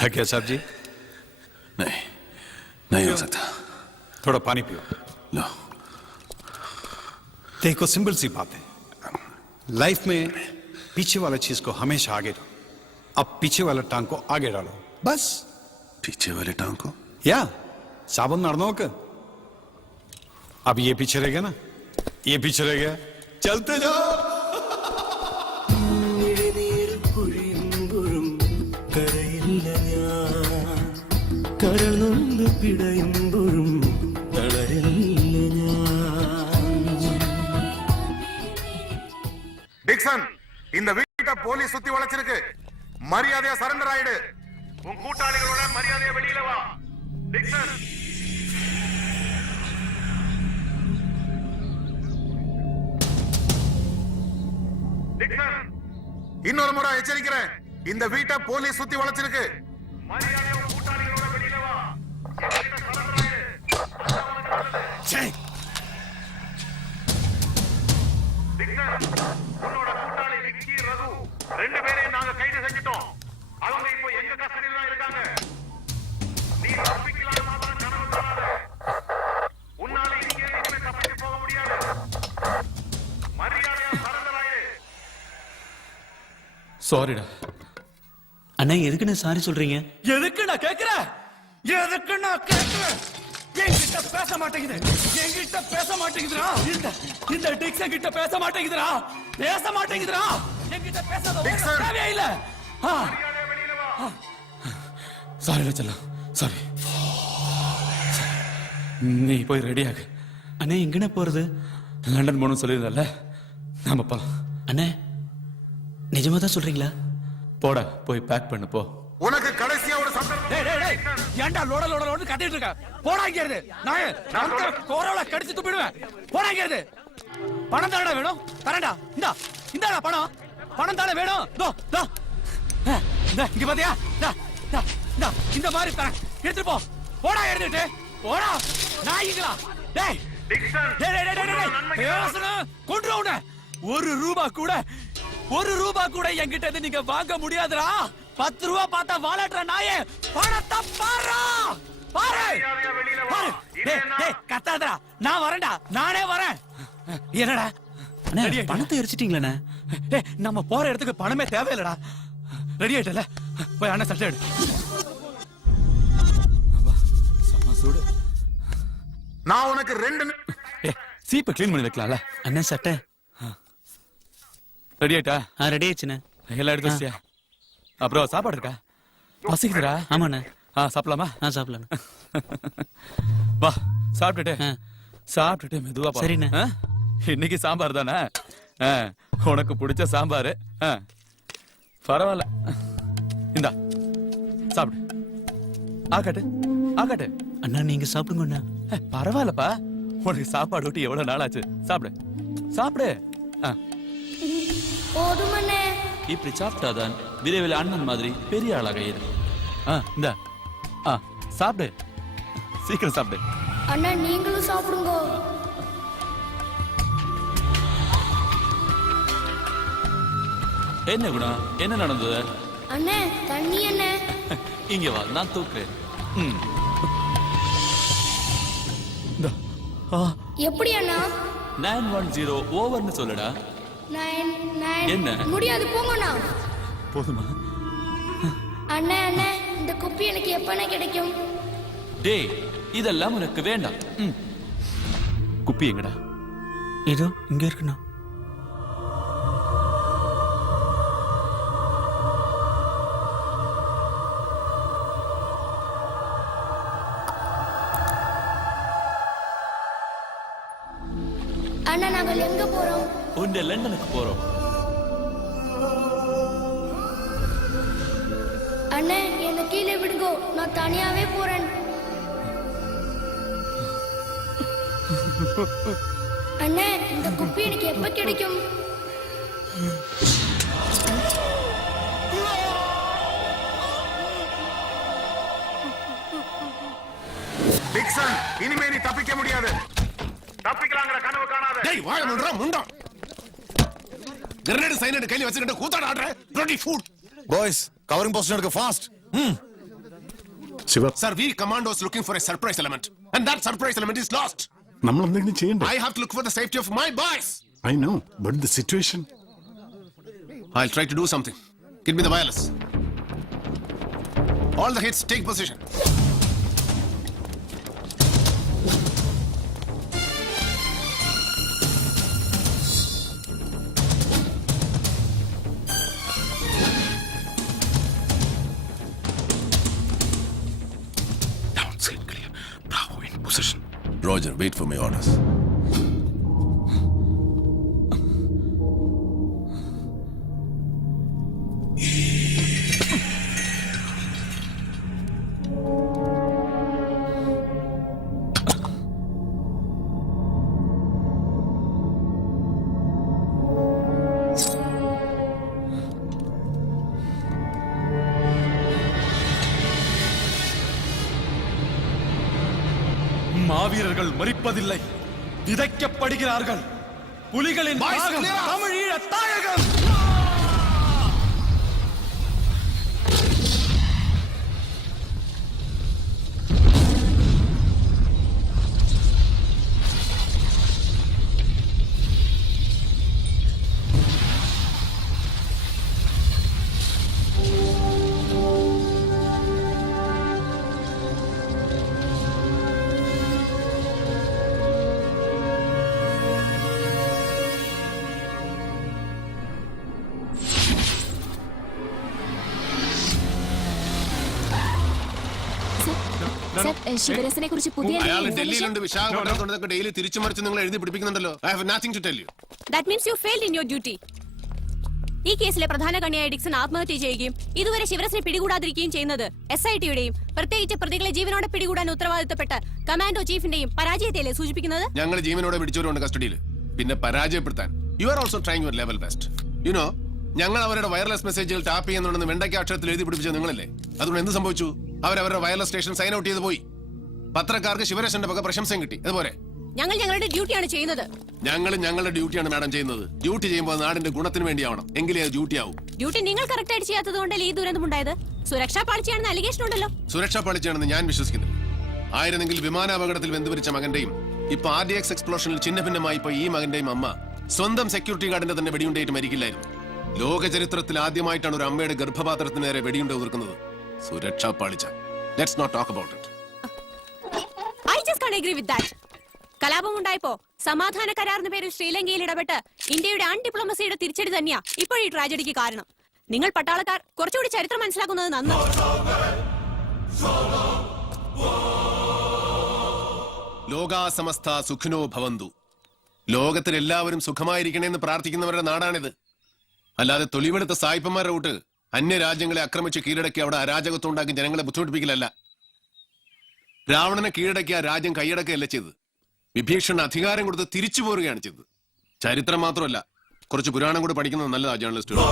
था क्या साहब जी? नहीं हो सकता। थोड़ा पानी पियो। लो। देखो सिंपल सी बात है, लाइफ में पीछे वाला चीज को हमेशा आगे डालो, अब पीछे वाला टांग को आगे डालो बस। पीछे वाले टांग को? या साबुन नड़नो का अब ये पीछे रह गया ना, ये पीछे रह गया, चलते जाओ। டிக்சன், இந்த வீட்டை போலீஸ் சுத்தி வளைச்சிருக்கு. மரியாதையா சரண்டர் ஆயிடு. உன் கூட்டாளிகளோட மரியாதையா வெளியில வா. டிக்சன். டிக்சன், இன்னொரு முறை எச்சரிக்கிறேன். இந்த வீட்டை போலீஸ் சுத்தி வளைச்சிருக்கு. மரியாதையா உன் கூட்டாளிகளோட வெளியில வா. சரண்டர் ஆயிடு. உன்னோட கூட்டாளி விக்கி, ரகு ரெண்டு பேரையும் நாங்க கைது செஞ்சிட்டோம். அவங்க இப்போ எங்க கஸ்டடியில தான் இருக்காங்க. நீ தப்பிக்கலாம் மாத்திரம் கனவு காணாத. உன்னால இங்கே இனிமே தப்பிச்சு போக முடியாது. மரியாதையா சரண்டர் ஆயிடு. சாரிடா அண்ணா. எதுக்குண்ணா சாரி சொல்றீங்க? எதுக்கு நான் கேக்குறேன்? எதுக்கு நான் கேக்குறேன்? என்கிட்ட பேச மாட்டேங்குது, என்கிட்ட பேச மாட்டேங்குதுடா. இந்த டிக்சன் கிட்ட பேச மாட்டேங்குதுடா, பேச மாட்டேங்குதுடா. என்கிட்ட பேசாத தேவையே இல்ல. சாரிடா செல்லம், சாரி. நீ போய் ரெடி ஆகு. அண்ணா எங்கண்ணா போறது? லண்டன் போகணும்னு சொல்லியிருந்தல, நாம போலாம். அண்ணா நிஜமா தான் சொல்றீங்களா? போட போய் பேக் பண்ணு போ. உனக்கு கடைசியா ஒரு சந்தர்ப்பம். ஏன்டா லோட லோட லோட கட்டிட்டு இருக்க? போடா இங்க இருந்து. நான் கோரவள கடிச்சு துப்பிடுவேன். போடா இங்க இருந்து. பணம் தானடா வேணும்? தரேன்டா. இந்தாடா பணம். பணம் தானே வேணும். தோ தோ. இங்க பாத்தியா? இந்த மாதிரி தரேன். எடுத்து போ. போடா எடுத்துட்டு. போடா. நாய்களா. டேய். கொன்று உன்னை. ஒரு ரூபா கூட என்கிட்ட இருந்து நீங்க வாங்க முடியாதுடா. 10 ரூபா பார்த்தா வாலாட்டுற நாயே. பணத்தை பாரு. கத்தாதடா. நான் வரேன்டா. நானே வரேன். என்னடா பணத்தை எரிச்சிட்டீங்களா? நம்ம போற இடத்துக்கு பணமே தேவையில்லடா. ரெடி ஆயிட்டல, போய் அண்ணன் சட்டை எடு. சூடு. நான் உனக்கு 2 சீப்பை கிளீன் பண்ணி வைக்கலாம்ல. அண்ணன் சட்டை ரெடி ஆயிட்டா? ரெடி ஆயிடுச்சுண்ணே. எல்லாம் எடுத்து வச்சியா? அப்புறம் சாப்பாடு இருக்கா? பசிக்குதுடா. ஆமாண்ணே. சாப்பிடலாமா? சாப்பிடலாம். வா சாப்பிட்டுட்டு மெதுவா போ. சரிண்ணே. இன்னைக்கு சாம்பார் தானே, உனக்கு பிடிச்ச சாம்பார். பரவாயில்ல, இந்தா சாப்பிடு. ஆக்காட்டு. அண்ணா நீங்க சாப்பிடுங்க அண்ணா. பரவாயில்லப்பா, உனக்கு சாப்பாடு விட்டு எவ்வளவு நாள் ஆச்சு. சாப்பிடு. இப்படி சாப்பிட்டாதான் விரைவில் அண்ணன் மாதிரி பெரிய ஆளாக இரு. இந்தா சாப்பிடு, சீக்கிரம் சாப்பிடு. அண்ணா நீங்களும் சாப்பிடுங்க. என்ன குணா, என்ன நடந்தது? அண்ணே தண்ணி அண்ணே. இங்க வா, நான் தூக்குறேன். எப்படி அண்ணா? 910 ஓவர்னு சொல்லுடா. 9 என்ன? முடியாது போங்கண்ணா. போதுமா? அண்ணே இந்த குப்பி எனக்கு எப்பனே கிடைக்கும்? டேய், இதெல்லாம் உனக்கு வேண்டாம். குப்பி எங்கடா? ஏதோ இங்க இருக்குண்ணா. அண்ணா நாங்கள் எங்க போறோம்? உன்னை லண்டனுக்கு போறோம். அண்ணே என்ன கீழே விடுங்கோ, நான் தனியாவே போறேன். அண்ணே இந்த குப்பி எனக்கு எப்ப கிடைக்கும்? டிக்சன், இனிமே நீ தப்பிக்க முடியாது. தப்பிக்கலாங்கிற கனவு காணாத. டேய் வாய மூடுடா முண்டா. கிரனேட் சைனட் கையில வச்சிட்டு கூத்தாட ஆடுற. Bloody food. Boys covering position எடுக்க fast. Siva, Sir, we commandos looking for a surprise element. And that surprise element is lost. നമ്മൾ എന്തെങ്കിലും ചെയ്യണ്ടേ? I have to look for the safety of my boys. I know, but the situation. I'll try to do something. Give me the wireless. All the hits, take position. Downside clear. Bravo in position. Roger, wait for my orders. மாவீரர்கள் மரிப்பதில்லை, விதைக்கப்படுகிறார்கள். புலிகளின் Boys, தாகம் clear up. தமிழீழ தாயகம். ശിവരസനെ കുറിച്ച് പുതിയ അയാൾ ഡൽഹിയിലുണ്ട്, വിശാഖപട്ടണത്തൊക്കെ daily തിരിച്ചു മറിച്ച് നിങ്ങൾ എഴുതി പിടിപ്പിക്കുന്നുണ്ടല്ലോ. I have nothing to tell you. That means you failed in your duty. ഈ കേസിലെ പ്രധാന കണ്ണിയായ ഡിക്സൺ ആത്മഹത്യ ചെയ്യുകയും ഇതുവരെ ശിവരസനെ പിടികൂടാതിരിക്കുകയും ചെയ്യുന്നത് SIT-യുടെയും പ്രത്യേകിച്ച് പ്രതികളെ ജീവനോടെ പിടികൂടാൻ ഉത്തരവാദിത്തപ്പെട്ട കമാൻഡോ ചീഫിന്റെയും പരാജയത്തെയല്ലേ സൂചിപ്പിക്കുന്നത്? ഞങ്ങൾ ജീവനോടെ പിടിച്ചവരുണ്ട് കസ്റ്റഡിയിൽ. പിന്നെ പരാജയപ്പെടുത്താൻ you are also trying your level best. You know, ഞങ്ങൾ അവരുടെ വയർലെസ് മെസ്സേജുകൾ ടാപ്പ് ചെയ്യുന്നുണ്ടെന്ന് വെണ്ടയ്ക്ക് അക്ഷരത്തിൽ എഴുതി പിടിപ്പിച്ചത് നിങ്ങളല്ലേ? അതുകൊണ്ട് എന്ത് സംഭവിച്ചു? അവരവരുടെ വയർലെസ് സ്റ്റേഷൻ സൈൻ ഔട്ട് ചെയ്ത് പോയി. പത്രക്കാർക്ക് ശിവരസന്റെ വക പ്രശംസയും കിട്ടി. അതുപോലെ ഞങ്ങൾ ഞങ്ങളുടെ ഡ്യൂട്ടിയാണ് ചെയ്യുന്നത്. ഞങ്ങൾ ഞങ്ങളുടെ ഡ്യൂട്ടിയാണ് മാഡം ചെയ്യുന്നത്. ഡ്യൂട്ടി ചെയ്യുമ്പോൾ നാടിന്റെ ഗുണത്തിന് വേണ്ടിയാവണം, എങ്കിലേ അത് ഡ്യൂട്ടി ആവും. ഡ്യൂട്ടി നിങ്ങൾ കറക്റ്റ് ആയിട്ട് ചെയ്യാത്തത് കൊണ്ടല്ലേ ഈ ദുരന്തമുണ്ടായത്? സുരക്ഷാ പാളിച്ചയാണെന്ന് അലിഗേഷൻ ഉണ്ടല്ലോ. സുരക്ഷാ പാളിച്ചാണെന്ന് ഞാൻ വിശ്വസിക്കുന്നില്ല. ആയിരുന്നെങ്കിൽ വിമാനാപകടത്തിൽ വെന്തുപിരിച്ച മകന്റെയും ഇപ്പൊ RDX എക്സ്പ്ലോഷനിൽ ചിഹ്നഭിന്നമായി ഇപ്പൊ ഈ മകന്റെയും അമ്മ സ്വന്തം സെക്യൂരിറ്റി ഗാർഡിന്റെ തന്നെ വെടിയുണ്ടേറ്റ് മരിക്കില്ലായിരുന്നു. ലോക ചരിത്രത്തിൽ ആദ്യമായിട്ടാണ് ഒരു അമ്മയുടെ ഗർഭപാത്രത്തിന് നേരെ വെടിയുണ്ട ഉതിർക്കുന്നത്. സുരക്ഷാ പാളിച്ച. Let's not talk about it. I just can't agree with that. കലാപം ഉണ്ടായപ്പോ സമാധാന കരാറിന് പേരിൽ ശ്രീലങ്കയിൽ ഇടപെട്ട് ഇന്ത്യയുടെ ഡിപ്ലോമസിയുടെ തിരിച്ചടി തന്നെയാ ഇപ്പോൾ ഈ ട്രാജഡിക്ക് കാരണം. നിങ്ങൾ പട്ടാളക്കാർ കുറച്ചുകൂടി ചരിത്രം മനസ്സിലാക്കുന്നത് നന്ന്. ലോകാ സമസ്ത സുഖിനോ ഭവന്തു. ലോകത്തിൽ എല്ലാവരും സുഖമായിരിക്കണേന്ന് പ്രാർത്ഥിക്കുന്നവരുടെ നാടാണിത്. അല്ലാതെ തൊലിവെടുത്ത സായിപ്പന്മാരുടെ കൂട്ട് അന്യരാജ്യങ്ങളെ ആക്രമിച്ച് കീഴടക്കി അവിടെ അരാജകത്വം ഉണ്ടാക്കി ജനങ്ങളെ ബുദ്ധിമുട്ടിപ്പിക്കലല്ല. രാവണനെ കീഴടക്കി ആ രാജ്യം കൈയടക്കുകയല്ല ചെയ്തത്. വിഭീഷണ അധികാരം കൊടുത്ത് തിരിച്ചു പോരുകയാണ് ചെയ്തത്. ചരിത്രം മാത്രമല്ല, കുറച്ച് പുരാണം കൂടെ പഠിക്കുന്നത് നല്ലതാ ജേർണലിസ്റ്റുകൾ.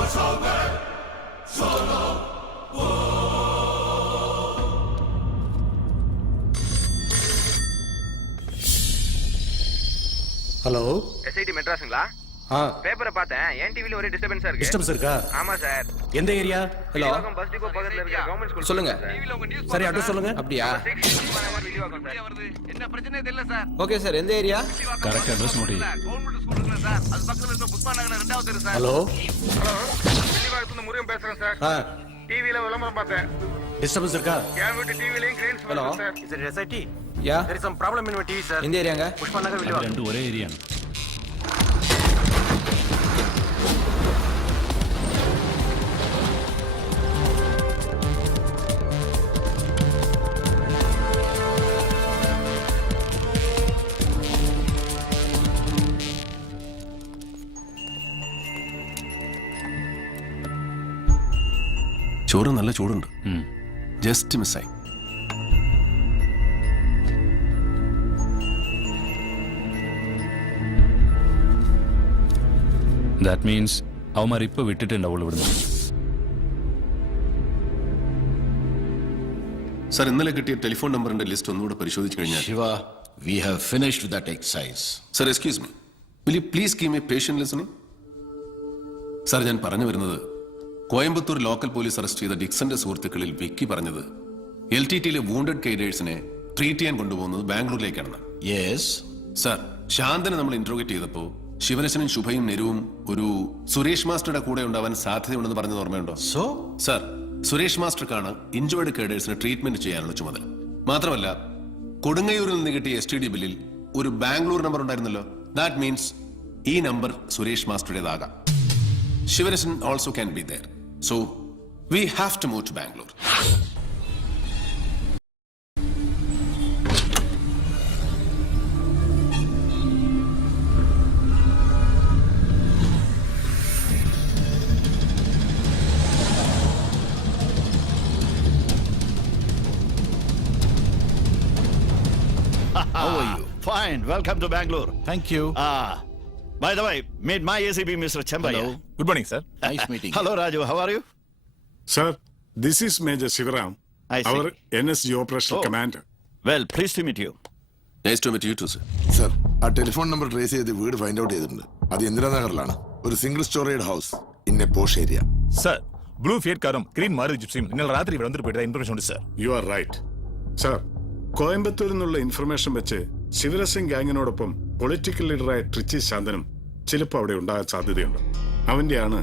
Hello SIT மெட்ராஸுங்களா? பேப்பரை பார்த்தேன். என் டிவில ஒரே டிஸ்டர்பன்ஸா இருக்கு. டிஸ்டர்பன்ஸ் இருக்கா? ஆமா சார். எந்த ஏரியா? ஹலோ பஸ் டிப்போ பக்கத்துல இருக்க கவர்மெண்ட் ஸ்கூல் சொல்லுங்க. சரி அட்ரஸ் சொல்லுங்க. அப்படியா? என்ன பிரச்சனை தெரியல சார். ஓகே சார், எந்த ஏரியா? கரெக்ட் அட்ரஸ் நோட் பண்ணி. கவர்மெண்ட் ஸ்கூல் இருக்குல்ல சார், அது பக்கத்துல இருக்க புஷ்பா நகர் 2வது தெரு சார். ஹலோ தெளிவாகத்துல முருகன் பேசுறேன் சார். டிவில விளம்பரம் பார்த்தேன். டிஸ்டர்பன்ஸ் இருக்கா? என் வீட்டு டிவிலயும் கிரீன்ஸ் வருது sir. Is it SIT? Yeah There is some problem in my TV, sir. எந்த ஏரியாங்க? Pushpa Nagar Villivakkam. രണ്ട് ഒരേ ഏരിയയാണ്. ചോറ് നല്ല ചൂടുണ്ട്. ജസ്റ്റ് മിസ്സായി. ദാറ്റ് മീൻസ് അവന്മാർ ഇപ്പൊ വിട്ടിട്ടുണ്ടാവുള്ളൂ ഇവിടുന്ന്. സർ, ഇന്നലെ കിട്ടിയ ടെലിഫോൺ നമ്പറിന്റെ ലിസ്റ്റ് ഒന്നുകൂടെ പരിശോധിച്ചു കഴിഞ്ഞാൽ. Shiva, we have finished with that exercise. Sir, excuse me, will you please give me patient listening? Sir, ഞാൻ പറഞ്ഞു വരുന്നത്, കോയമ്പത്തൂർ ലോക്കൽ പോലീസ് അറസ്റ്റ് ചെയ്ത ഡിക്സന്റെ സുഹൃത്തുക്കളിൽ വിക്കി പറഞ്ഞത് LTTയിലെ വൂണ്ടഡ് കേഡേഴ്സിനെ ട്രീറ്റ് ചെയ്യാൻ കൊണ്ടുപോകുന്നത് ബാംഗ്ലൂരിലേക്കാണ്. Yes. സർ, ശാന്തനെ നമ്മൾ ഇന്റർവ്യൂറ്റ് ചെയ്തപ്പോ ശിവരശനും ശുഭയും നെരുവും ഒരു സുരേഷ് മാസ്റ്ററുടെ കൂടെ ഉണ്ടാവാൻ സാധ്യതയുണ്ടെന്ന് പറഞ്ഞത് ഓർമ്മയുണ്ടോ? So? സർ, സുരേഷ് മാസ്റ്റർക്കാണ് ഇഞ്ചോർഡ് കേഡേഴ്സിന് ട്രീറ്റ്മെന്റ് ചെയ്യാനുള്ള ചുമതല. മാത്രമല്ല, കൊടുങ്ങല്ലൂരിൽ നിന്ന് കിട്ടിയ STD ബില്ലിൽ ഒരു ബാംഗ്ലൂർ നമ്പർ ഉണ്ടായിരുന്നല്ലോ. ദാറ്റ് മീൻസ് ഈ നമ്പർ സുരേഷ് മാസ്റ്ററുടേതാകാം. Sivarasan also can be there. So we have to move to Bangalore. How are you? Fine. Welcome to Bangalore. Thank you. By the way, meet my ACB, Mr. Chembaya. Hello. Good morning, sir. Nice meeting. Hello, Raju. How are you? Sir, this is Major Shivaram, I see. our NSG operational Oh. commander. Well, pleased to meet you. Nice to meet you too, sir. Sir, ആ telephone number trace ചെയ്ത് വീട് find out ചെയ്തിട്ടുണ്ട്. അത് ഇന്ദിരാനഗറിലാണ്. ഒരു single storeyed house in A posh area. Sir, blue Fiat കാറും green Maruti ജിപ്സിയും ഇന്നലെ രാത്രി ഇവിടെ വന്നിട്ട് പോയിട്ട് ഇൻഫർമേഷൻ ഉണ്ട് sir. You are right. Sir, കോയമ്പത്തൂരിൽ നിന്നുള്ള ഇൻഫർമേഷൻ വെച്ച് ശിവരസിംഗ് ഗാങ്ങിനോടൊപ്പം പൊളിറ്റിക്കൽ ലീഡറായ ട്രിച്ചി ശാന്തനും ചിലപ്പോൾ അവിടെ ഉണ്ടാകാൻ സാധ്യതയുണ്ട്. അവന്റെയാണ്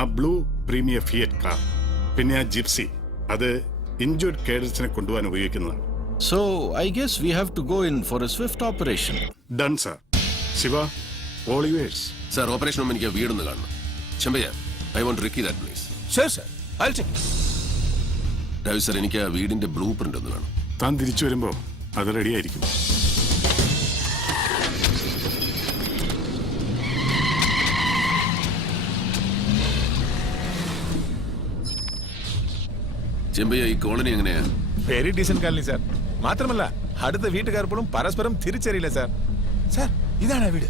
ആ ബ്ലൂ പ്രീമിയർ ഫിയറ്റ് കാർ. പിന്നെ ആ ജിപ്സി, അത് ഇഞ്ചുർഡ് കേഡേഴ്സിനെ കൊണ്ടുപോകാൻ ഉപയോഗിക്കുന്നതാണ്. So, I guess we have to go in for a swift operation. Done sir. Siva, all yours. Sir, operation മുമ്പ് എനിക്ക് ആ വീടൊന്ന് കാണണം. Chempayya, I want recce that place. Sure, sir. I'll check. Raju sir, എനിക്ക് ആ വീടിന്റെ ബ്ലൂ പ്രിന്റ് ഒന്ന് വേണം. താൻ തിരിച്ചു വരുമ്പോൾ അത് റെഡിയായിരിക്കും. ചെമ്പയ്യ, ഈ കോളനി എങ്ങനെയാ? Very decent colony sir. മാത്രമല്ല അടുത്ത വീട്ടുകാർ പോലും പരസ്പരം തിരിച്ചറിയില്ല സാർ. സാർ, ഇതാണ് ആ വീട്.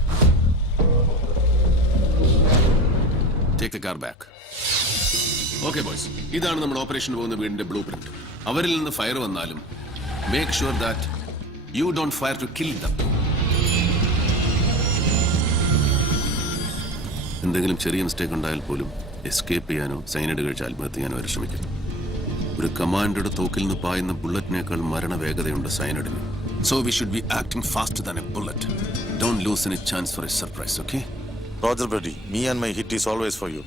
Take the car back. Okay boys, ഇതാണ് നമ്മുടെ ഓപ്പറേഷൻ പോകുന്ന വീടിന്റെ ബ്ലൂ പ്രിന്റ്. അവരിൽ നിന്ന് ഫയർ വന്നാലും make sure that you don't fire to kill them. എന്തെങ്കിലും ചെറിയ മിസ്റ്റേക്ക് ഉണ്ടായാൽ പോലും എസ്കേപ്പ് ചെയ്യാനോ സൈനൈഡ് കഴിച്ച് ആത്മഹത്യ ചെയ്യാനോ അവർ ശ്രമിക്കും. ഒരു കമാൻഡോയുടെ തോക്കിൽ നിന്ന് പായുന്ന ബുള്ളറ്റിനേക്കാൾ മരണവേഗതയുണ്ട് സൈനൈഡിന്. So we should be acting faster than a bullet. Don't lose any chance for a surprise. Okay Roger, buddy. Me and my hit is always for you.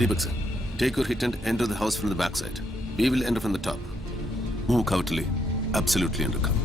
Deepak sir, take your hit and enter the house from the back side. We will enter from the top. Move covertly, absolutely under cover.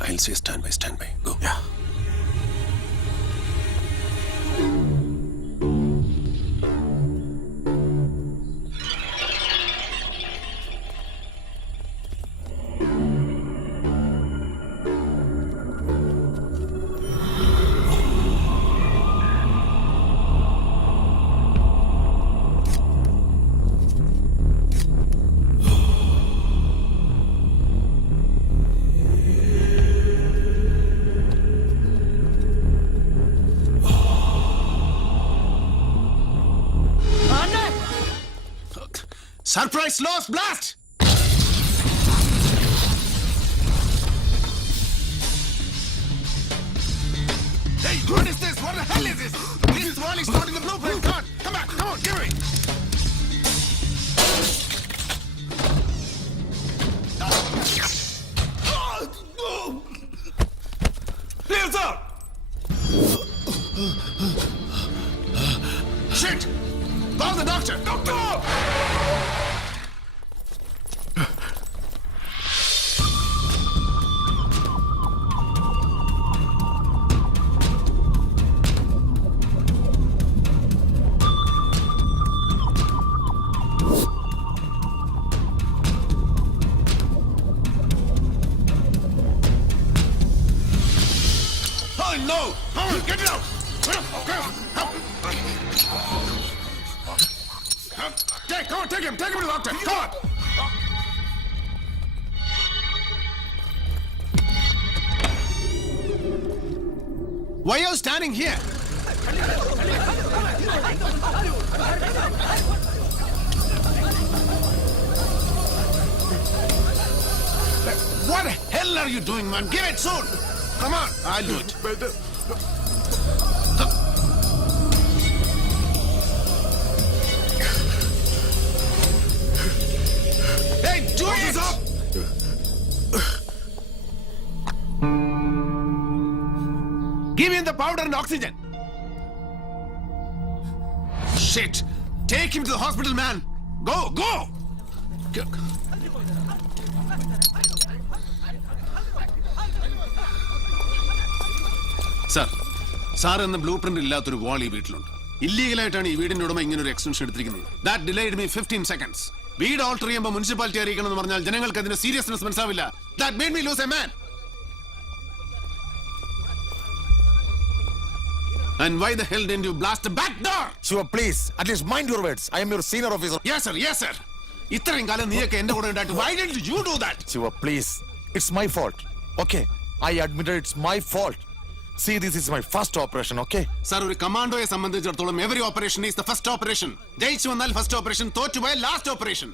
I'll say stand by. Go. Yeah. Surprise lost blast! Hey, what is this? What the hell is this? This wall is not in the blueprint. Come back. Come on, give me. Hands up! Shit! Call the doctor! Doctor! Oh no! Come on, get it out! Come on, take him to the doctor! Come on! Why are you standing here? What the hell are you doing, man? Give it soon! Come on, I'll do it. Hey, do it! Give him the powder and oxygen. Shit! Take him to the hospital, man. Go! Sir എന്ന blue print ഇല്ലാത്തൊരു വാൾ ഈ വീട്ടിലുണ്ട്. ഇല്ലീഗലായിട്ടാണ് ഈ വീടിന്റെ ഉടമ ഇങ്ങനെ ഒരു extension എടുത്തിരിക്കുന്നത്. That delayed me 15 seconds. വീട് ഓൾട്ടർ ചെയ്യുമ്പോൾ മുനിസിപ്പാലിറ്റി അറിയിക്കണം എന്ന് പറഞ്ഞാൽ ജനങ്ങൾക്ക് അതിന്റെ സീരിയസ്നെസ് മനസ്സിലാവില്ല. That made me loose a man. And why the hell didn't you blast the back door? Shiva, please, at least mind your words. I am your senior officer. Yes, sir. ഇത്രയും കാലം നീയൊക്കെ എന്റെ കൂടെ ഉണ്ടായിട്ട് why didn't you do that? Shiva, please, it's my fault. Okay, I admit it's my fault. See, this is my first operation, okay? Sir, ഒരു കമാൻഡോയെ സംബന്ധിച്ചിടത്തോളം every operation is the first operation. ജയിച്ചു വന്നാൽ first operation, തോറ്റുപോയാൽ last operation.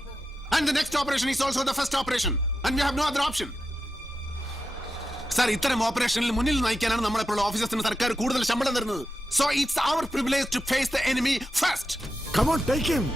And the next operation is also the first operation. And we have no other option. Sir, ഇത്തരം ഓപ്പറേഷനിൽ മുന്നിൽ നയിക്കാനാണ് നമ്മളെപ്പോഴുള്ള ഓഫീസേഴ്സിന് സർക്കാർ കൂടുതൽ ശമ്പളം തരുന്നത്. So it's our privilege to face the enemy first. Come on, take him.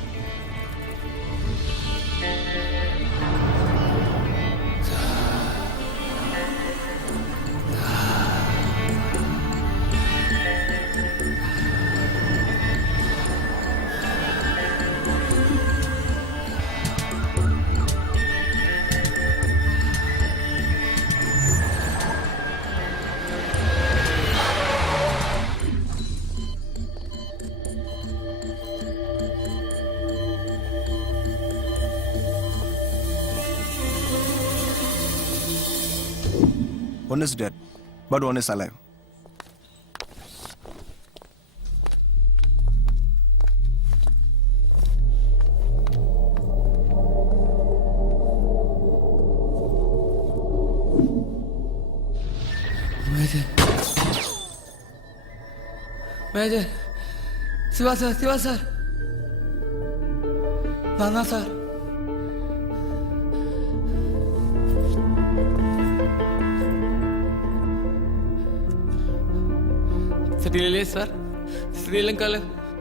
One is dead, but one is alive. Major. Siva sir. Nana sir. தெரியலையே sir, ஸ்ரீலங்காவில்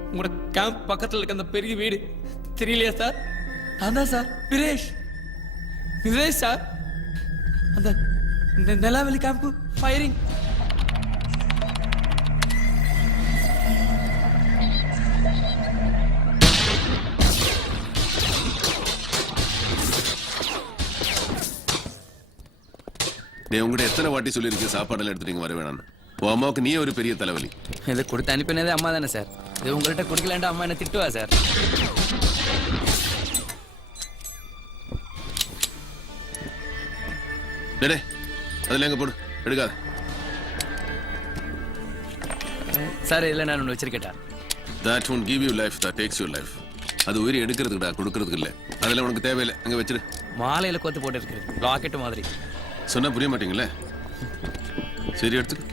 உங்களோட camp பக்கத்தில் இருக்க அந்த பெரிய வீடு தெரியலையா சார்? அதான் சார் விரேஷ் சார். அந்த நெலாவெளி கேம்ப் ஃபயரிங். உங்ககிட்ட எத்தனை வாட்டி சொல்லியிருக்கேன் சாப்பாடெல்லாம் எடுத்துட்டு இங்க வர வேணாம்னு. உன் அம்மாவுக்கு நீ ஒரு பெரிய தலைவலி. இது கொடுத்து அனுப்பினதே அம்மா தானே சார். இது உங்கள்கிட்ட கொடுக்கலான்ட்டு அம்மா என்ன திட்டுவா சார்? டேய் அதில் எங்க போடு எடுக்காத. சார் இதில் நான் ஒன்று வச்சிருக்கேட்டா. That won't give you life, that takes your life. அது உயிரை எடுக்கிறதுக்குடா, கொடுக்கறதுக்கு இல்லை. அதெல்லாம் உனக்கு தேவையில்லை, அங்கே வச்சிரு. மாலையில் கோத்து போட்டு இருக்குது ராக்கெட்டு மாதிரி. சொன்னா புரிய மாட்டீங்களே. சரி எடுத்துக்க.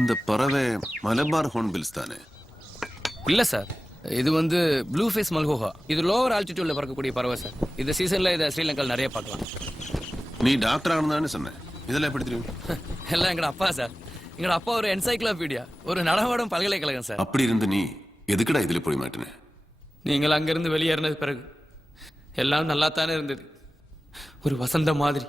இந்த பறவை மலபார் ஹார்ன்பில்ஸ் தானே? இல்லை சார், இது வந்து ப்ளூ ஃபேஸ் மல்ஹோஹா. இது லோவர் ஆல்டிடியூட்ல பறக்கக்கூடிய பறவை சார். இந்த சீசன்ல இதை ஸ்ரீலங்காவில் நிறைய பார்க்கலாம். நீ டாக்டர் ஆகணும்னு சொன்னேன், இதெல்லாம் எப்படி தெரியும்? எல்லாம் எங்களோட அப்பா சார். எங்களோட அப்பா ஒரு என்சைக்ளோபீடியா, ஒரு நடமாடும் பல்கலைக்கழகம் சார். அப்படி இருந்து நீ எதுக்குடா இதுல போய் மாட்டேன? நீங்கள் அங்கிருந்து வெளியேறினது பிறகு எல்லாம் நல்லா தானே இருந்தது. ஒரு வசந்த மாதிரி.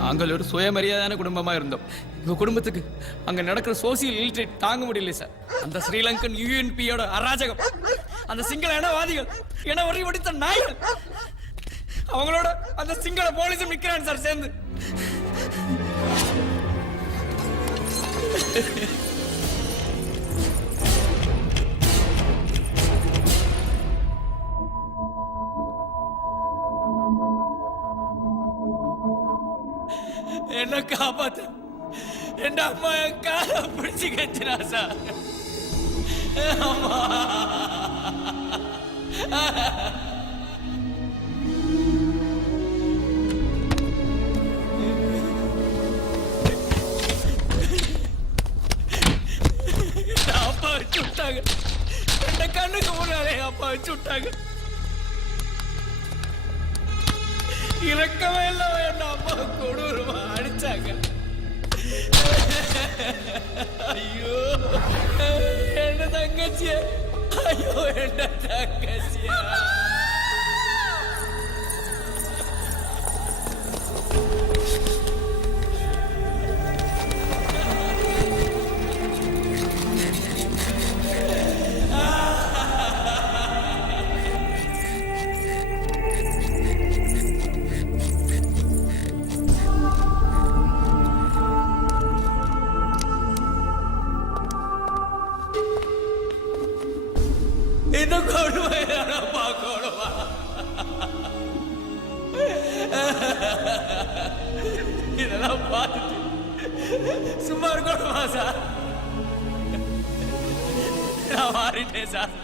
நாங்கள் ஒரு சுயமரியாதையான குடும்பமா இருந்தோம். எங்க குடும்பத்துக்கு அங்க நடக்கிற சோசியல் இலிட்ரேட் தாங்க முடியல சார். அந்த ஸ்ரீலங்கன் யூஎன்பியோட அராஜகம், அந்த சிங்கள இனவாதிகள், இன வரி வடித்த நாய்கள், அவங்களோட அந்த சிங்கள போலீஸும் நிக்கிறான் சார் சேர்ந்து. என்ன காப்பாத்து. என் அம்மா என் காலை பிடிச்சு கெஞ்சினா சார். அம்மா அப்பா வச்சு விட்டாங்க. என் கண்ணுக்கு முன்னாலே அப்பா வச்சு விட்டாங்க. இறக்கவே இல்லை. என் அம்மா கொடூரமா அடிச்சாங்க. ஐயோ என்ன தங்கச்சிய, ஐயோ என்ன தங்கச்சியா. இது கொடுமையானப்பா, கொடுமா. இதெல்லாம் பார்த்துட்டு சும்மா இருக்கணுமா சார்? நான் மாறிட்டேன் சார்.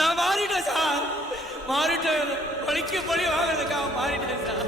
நான் மாறிட்டேன் சார். மாறிட்டேன். பழிக்கு பழி வாங்குறதுக்காக மாறிட்டேன் சார்.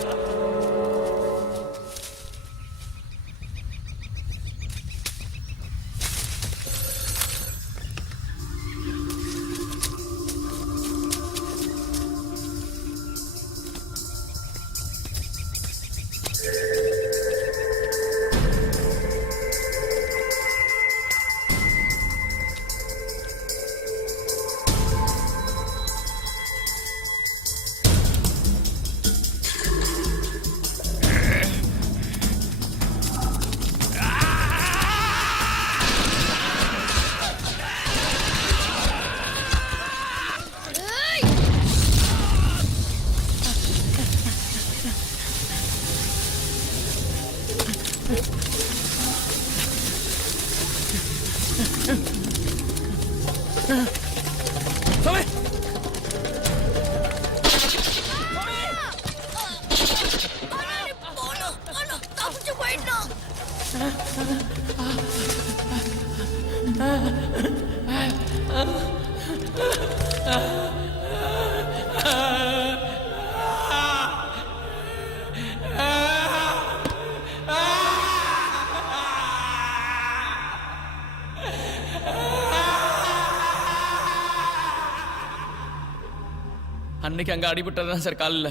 அன்னைக்கு அங்கே அடிபட்டது தான் சார் காலில்.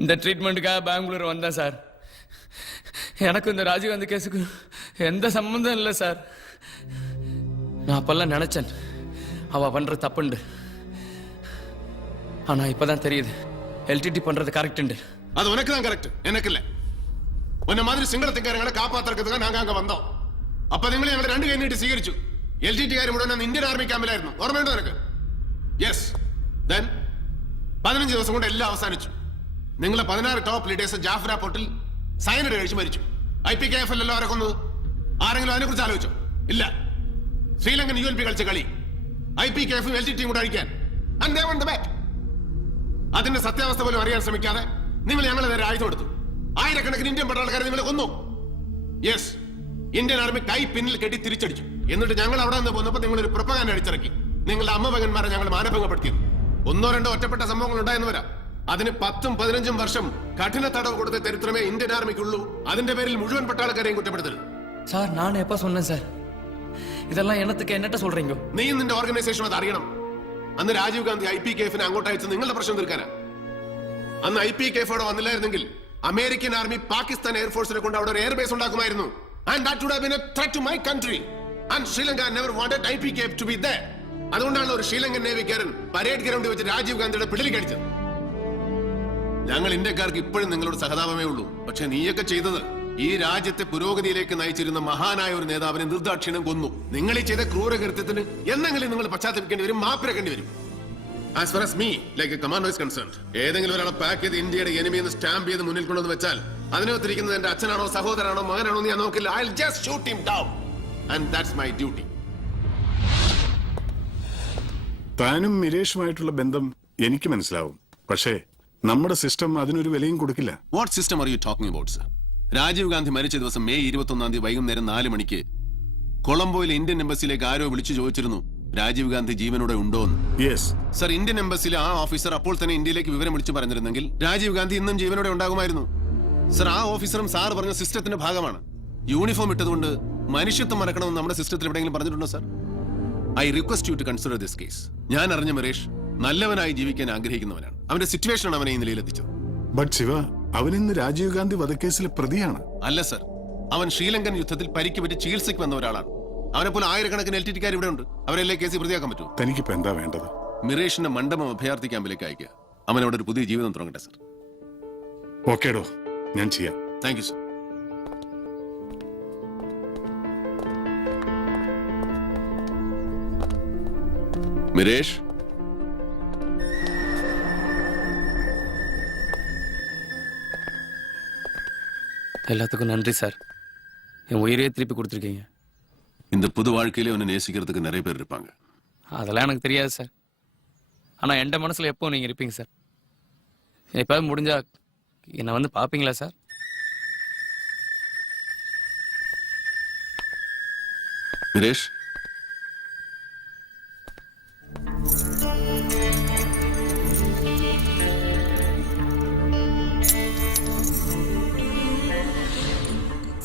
இந்த ட்ரீட்மெண்ட்டுக்காக பெங்களூர் வந்தேன் சார். எனக்கு இந்த ராஜீவ்காந்தி கேஸுக்கு எந்த சம்மந்தம் இல்லை சார். நான் அப்பெல்லாம் நினைச்சேன் அவ பண்ற தப்புண்டு. ஆனா இப்பதான் தெரியுது எல்டிடி பண்றது கரெக்ட். அது உனக்கு தான் கரெக்ட், எனக்கு இல்ல. உன்ன மாதிரி சிங்களத்துக்காரங்களை காப்பாத்துறதுக்கு நாங்க அங்க வந்தோம். அப்ப നിങ്ങൾ ഞങ്ങൾ രണ്ട് കൈ നീട്ടി സ്വീകരിച്ചു. LTT കാർ മുഴുവൻ ഇന്ത്യൻ ആർമി ക്യാമ്പിലായിരുന്നു. ഓർമ്മയുണ്ടോ നിനക്ക്? യെസ് ദെൻ 15 ദിവസം കൊണ്ട് എല്ലാം അവസാനിച്ചു. നിങ്ങളെ 16 ടോപ്പ് ലീഡേഴ്സ് ജാഫ്ര പോർട്ടിൽ സൈനഡ് കഴിച്ച് മരിച്ചു. IPKF അല്ലല്ലോ അവരെ കൊന്നത്. ആരെങ്കിലും അതിനെ കുറിച്ച് ആലോചിച്ചോ? ഇല്ല. ശ്രീലങ്കൻ UNP കളിച്ച കളി IPKF LTT കൂടെ അഴിക്കാൻ. And they won the bet. അതിന്റെ സത്യാവസ്ഥ പോലും അറിയാൻ ശ്രമിക്കാതെ നിങ്ങൾ ഞങ്ങളെ നേരെ ആയുധം എടുത്തു. ആയിരക്കണക്കിന് ഇന്ത്യൻ പട്ടാളക്കാരെ നിങ്ങളെ കൊന്നു. യെസ്, ഇന്ത്യൻ ആർമി കൈ പിന്നിൽ കെട്ടി തിരിച്ചടിച്ചു. എന്നിട്ട് ഞങ്ങൾ അവിടെ നിന്ന് പോന്നപ്പോ നിങ്ങൾ ഒരു പ്രൊപ്പഗാൻഡ അടിച്ചിറക്കി. നിങ്ങളുടെ അമ്മപകന്മാരെ ഞങ്ങൾ മാനഭംഗപ്പെടുത്തിയത്. 1-2 ഒറ്റപ്പെട്ട സംഭവങ്ങൾ ഉണ്ടായെന്ന് വരാം. അതിന് 10-15 വർഷം കഠിന തടവ് കൊടുത്ത ചരിത്രമേ ഇന്ത്യൻ ആർമിക്കുള്ളൂ. അതിന്റെ പേരിൽ മുഴുവൻ പട്ടാളക്കാരെയും കുറ്റപ്പെടുത്തരുത്. சார் நான் எப்ப சொன்னேன் சார்? இதெல்லாம் என்னத்துக்கு என்னட்ட சொல்றீங்க? നീയും നിന്റെ ഓർഗനൈസേഷൻ അത് അറിയണം. അന്ന് രാജീവ് ഗാന്ധി IPKF-നെ അങ്ങോട്ട് അയച്ച് നിങ്ങളുടെ പ്രശ്നം തീർക്കാനാ. അന്ന് IPKF അവിടെ വന്നില്ലായിരുന്നെങ്കിൽ അമേരിക്കൻ ആർമി പാകിസ്ഥാൻ എയർഫോഴ്സിനെ കൊണ്ട് അവിടെ ഒരു airbase ഉണ്ടാക്കുമായിരുന്നു. And that would have been a threat to my country. And Sri Lanka never wanted IPKF to be there. അതുകൊണ്ടാണ് ഒരു ശ്രീലങ്കൻ നേവിക്കാരൻ പരേഡ് ഗ്രൗണ്ടിൽ വെച്ച് രാജീവ് ഗാന്ധിയുടെ പിടിലേക്ക് അടിച്ചത്. ഞങ്ങൾ ഇന്ത്യക്കാർക്ക് ഇപ്പോഴും നിങ്ങളോട് സഹതാപമേ ഉള്ളൂ. പക്ഷെ നീയൊക്കെ ചെയ്തത് ഈ രാജ്യത്തെ പുരോഗതിയിലേക്ക് നയിച്ചിരുന്ന മഹാനായ ഒരു നേതാവിനെ നിർദാക്ഷിണ്യം കൊന്നു. നിങ്ങൾ ഈ ചെയ്ത ക്രൂരകൃത്യത്തിന് എന്നെങ്കിലും നിങ്ങൾ പശ്ചാത്തപിക്കേണ്ടി വരും, മാപ്പിരക്കേണ്ടി വരും. As far as me, like a commando is concerned, ഏതെങ്കിലും ഒരാളെ പാക്ക് ചെയ്ത് ഇന്ത്യയുടെ എനിമി എന്ന് സ്റ്റാമ്പ് ചെയ്ത് മുന്നിൽ കൊണ്ടുവന്ന് വെച്ചാൽ അതിനകത്തിരിക്കുന്നത് എന്റെ അച്ഛനാണോ സഹോദരനാണോ മകനാണോ എന്ന് ഞാൻ നോക്കില്ല. I'll just shoot him down. And that's my duty. താനും മിരേഷുമായിട്ടുള്ള ബന്ധം എനിക്ക് മനസ്സിലാവും. പക്ഷേ നമ്മുടെ സിസ്റ്റം അതിനൊരു വിലയും കൊടുക്കില്ല. What system are you talking about sir? Rajiv Gandhi മരിച്ച ദിവസം മെയ് 21 വൈകുന്നേരം 4 മണിക്ക് കൊളംബോയിലെ ഇന്ത്യൻ എംബസിയിലേക്ക് ആരോ വിളിച്ചു ചോദിച്ചിരുന്നു രാജീവ് ഗാന്ധി ജീവനോടെ ഉണ്ടോ എന്ന്. യെസ് സർ, ഇന്ത്യൻ എംബസിയിലെ ആ ഓഫീസർ അപ്പോൾ തന്നെ ഇന്ത്യയിലേക്ക് വിവരം വിളിച്ചു പറഞ്ഞിരുന്നെങ്കിൽ രാജീവ് ഗാന്ധി ഇന്നും ജീവനോടെ ഉണ്ടാകുമായിരുന്നു. സർ, ആ ഓഫീസറും സാർ പറഞ്ഞ സിസ്റ്റത്തിന്റെ ഭാഗമാണ്. യൂണിഫോം ഇട്ടതുകൊണ്ട് മനുഷ്യത്വം മറക്കണമെന്ന് നമ്മുടെ സിസ്റ്റത്തിൽ എവിടെയെങ്കിലും പറഞ്ഞിട്ടുണ്ടോ sir? I request you to consider this case. ഞാൻ അറിഞ്ഞ മരേഷ് നല്ലവനായി ജീവിക്കാൻ ആഗ്രഹിക്കുന്നവനാണ്. അവന്റെ സിറ്റുവേഷനാണ് അവനെ ഈ നിലയിലെത്തിച്ചത്. ബട്ട് ശിവ, അവനിന്ന് രാജീവ് ഗാന്ധി വധക്കേസിലെ പ്രതിയാണ്. അല്ല സർ, അവൻ ശ്രീലങ്കൻ യുദ്ധത്തിൽ പരിക്ക് പറ്റി ചികിത്സയ്ക്ക് വന്ന ഒരാളാണ്. അവനെ പോലെ ആയിരക്കണക്കിന് LTT-കാർ ഇവിടെ ഉണ്ട്. അവരെല്ലാം കേസിൽ പ്രതിയാക്കാൻ പറ്റുമോ? തനിക്കിപ്പോ എന്താ വേണ്ടത്? മിറേഷിന്റെ മണ്ഡപം അഭയാർത്ഥി ക്യാമ്പിലേക്ക് അയക്കുക. അവൻ അവിടെ ഒരു പുതിയ ജീവിതം തുടങ്ങട്ടെ സർ. ഓക്കേടോ, ഞാൻ ചെയ്യാം. Thank you sir. മിരേഷ്, எல்லாத்துக்கும் நன்றி சார். என் உயிரையே திருப்பி கொடுத்துருக்கீங்க. இந்த புது வாழ்க்கையிலே உன்னை நேசிக்கிறதுக்கு நிறைய பேர் இருப்பாங்க. அதெல்லாம் எனக்கு தெரியாது சார். ஆனால் என் மனசில் எப்போ நீங்கள் இருப்பீங்க சார். எப்போது முடிஞ்சா என்னை வந்து பார்ப்பீங்களா சார்? மிரேஷ்,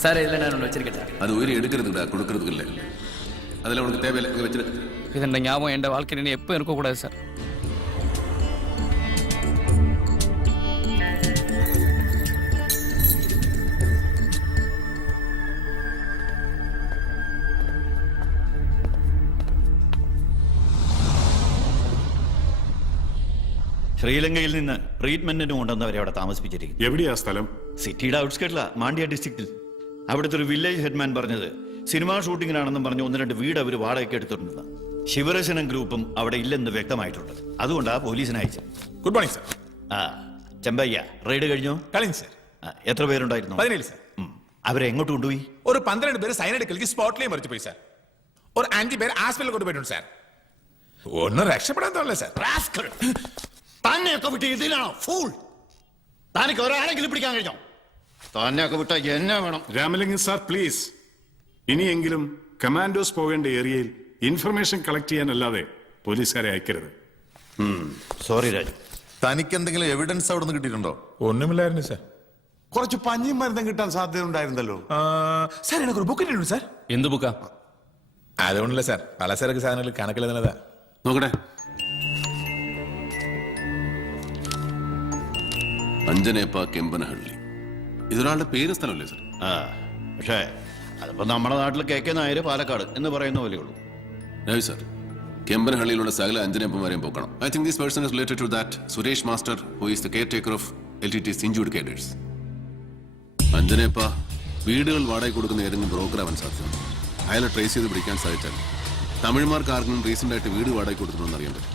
சார் இதில் நான் ஒன்று வச்சிருக்கேன் சார். அது உயிரை எடுக்கிறதுக்குடா, கொடுக்கறதுக்கு இல்லை. அதெல்லாம் உனக்கு தேவையில்லை, இங்கே வச்சிரு. இதென்ன ஞாபகம் என் வாழ்க்கையில் எப்போ இருக்கக்கூடாது சார். ശ്രീലങ്കയിൽ നിന്ന് ട്രീറ്റ്മെന്റിന് കൊണ്ടുവന്നവരെ അവിടെ താമസിപ്പിച്ചിരിക്കുന്നു. എവിടെയാ സ്ഥലം? സിറ്റിയുടെ ഔട്ട്സ്കേർട്ടില, മാണ്ഡ്യ ഡിസ്ട്രിക്റ്റിൽ. അവിടുത്തെ ഒരു വില്ലേജ് ഹെഡ്മാൻ പറഞ്ഞത് സിനിമാ ഷൂട്ടിങ്ങിനാണെന്നും പറഞ്ഞ് 1-2 വീട് അവർ വാടകയ്ക്ക് എടുത്തിട്ടുണ്ട്. ശിവരസനം ഗ്രൂപ്പും അവിടെ ഇല്ലെന്ന് വ്യക്തമായിട്ടുണ്ട്. അതുകൊണ്ടാണ് പോലീസിനെ അയച്ചത്. Good morning sir. ആ ചെമ്പയ്യ, റെയ്ഡ് കഴിഞ്ഞോ? കഴിഞ്ഞു സർ. എത്ര പേരുണ്ടായിരുന്നു? 17 സർ. അവരെ എങ്ങോട്ട് കൊണ്ടുപോയി? ഒരു 12 പേര് സൈനൈഡ് കലക്കി സ്പോട്ടിലേ മരിച്ചു പോയി സാർ. ഒരു 5 പേര് ആസ്പത്രിയിൽ കൊണ്ടുപോയിട്ടുണ്ട് സാർ. ഒന്നും രക്ഷപ്പെടാൻ തോന്നില്ല സാർ. തന്നെയൊക്കെ വിട്ട് ഇതിലാണോ ഫൂൾ? തനിക്ക് ഒരാളെങ്കിലും പിടിക്കാൻ കഴിഞ്ഞോ? തന്നെയൊക്കെ വിട്ട എന്നെ വേണം. രാമലിംഗൻ സാർ, പ്ലീസ്, ഇനിയെങ്കിലും കമാൻഡോസ് പോകേണ്ട ഏരിയയിൽ ഇൻഫർമേഷൻ കളക്ട് ചെയ്യാനല്ലാതെ പോലീസുകാരെ അയക്കരുത്. സോറി രാജു. തനിക്ക് എന്തെങ്കിലും എവിഡൻസ് അവിടെ നിന്ന് കിട്ടിയിട്ടുണ്ടോ? ഒന്നുമില്ലായിരുന്നു സാർ. കുറച്ച് പഞ്ഞിയും മരുന്നും കിട്ടാൻ സാധ്യത ഉണ്ടായിരുന്നല്ലോ സാർ. എനിക്കൊരു ബുക്ക് കിട്ടിയിട്ടുണ്ട് സാർ. എന്ത് ബുക്കാ? അതുകൊണ്ടല്ല സാർ, പലചരക്ക് സാധനങ്ങൾ കണക്കിലെന്നതാ. നോക്കട്ടെ. അഞ്ജനേപ്പ കെമ്പനഹള്ളി, ഇതൊരാളുടെ പേര് സ്ഥലമല്ലേ സർ? പക്ഷേ അതിപ്പോ നമ്മുടെ നാട്ടിൽ KK നായർ പാലക്കാട് എന്ന് പറയുന്ന പോലെയുള്ളൂ. രവി സർ, കെമ്പനഹള്ളിയിലുള്ള സകല അഞ്ജനേപ്പന്മാരെയും പോക്കണം. I think this person is related to that Suresh master who is the caretaker of LTT's injured cadres. Anjanappa വീടുകൾ വാടക കൊടുക്കുന്ന ഏതെങ്കിലും ബ്രോക്കർ ആവാൻ സാധ്യതയുണ്ട്. അയാളെ ട്രേസ് ചെയ്ത് പിടിക്കാൻ സാധിച്ചാൽ തമിഴ്മാർക്ക് ആർക്കും റീസെന്റ് ആയിട്ട് വീട് വാടക കൊടുക്കണമെന്ന് അറിയാൻ പറ്റും.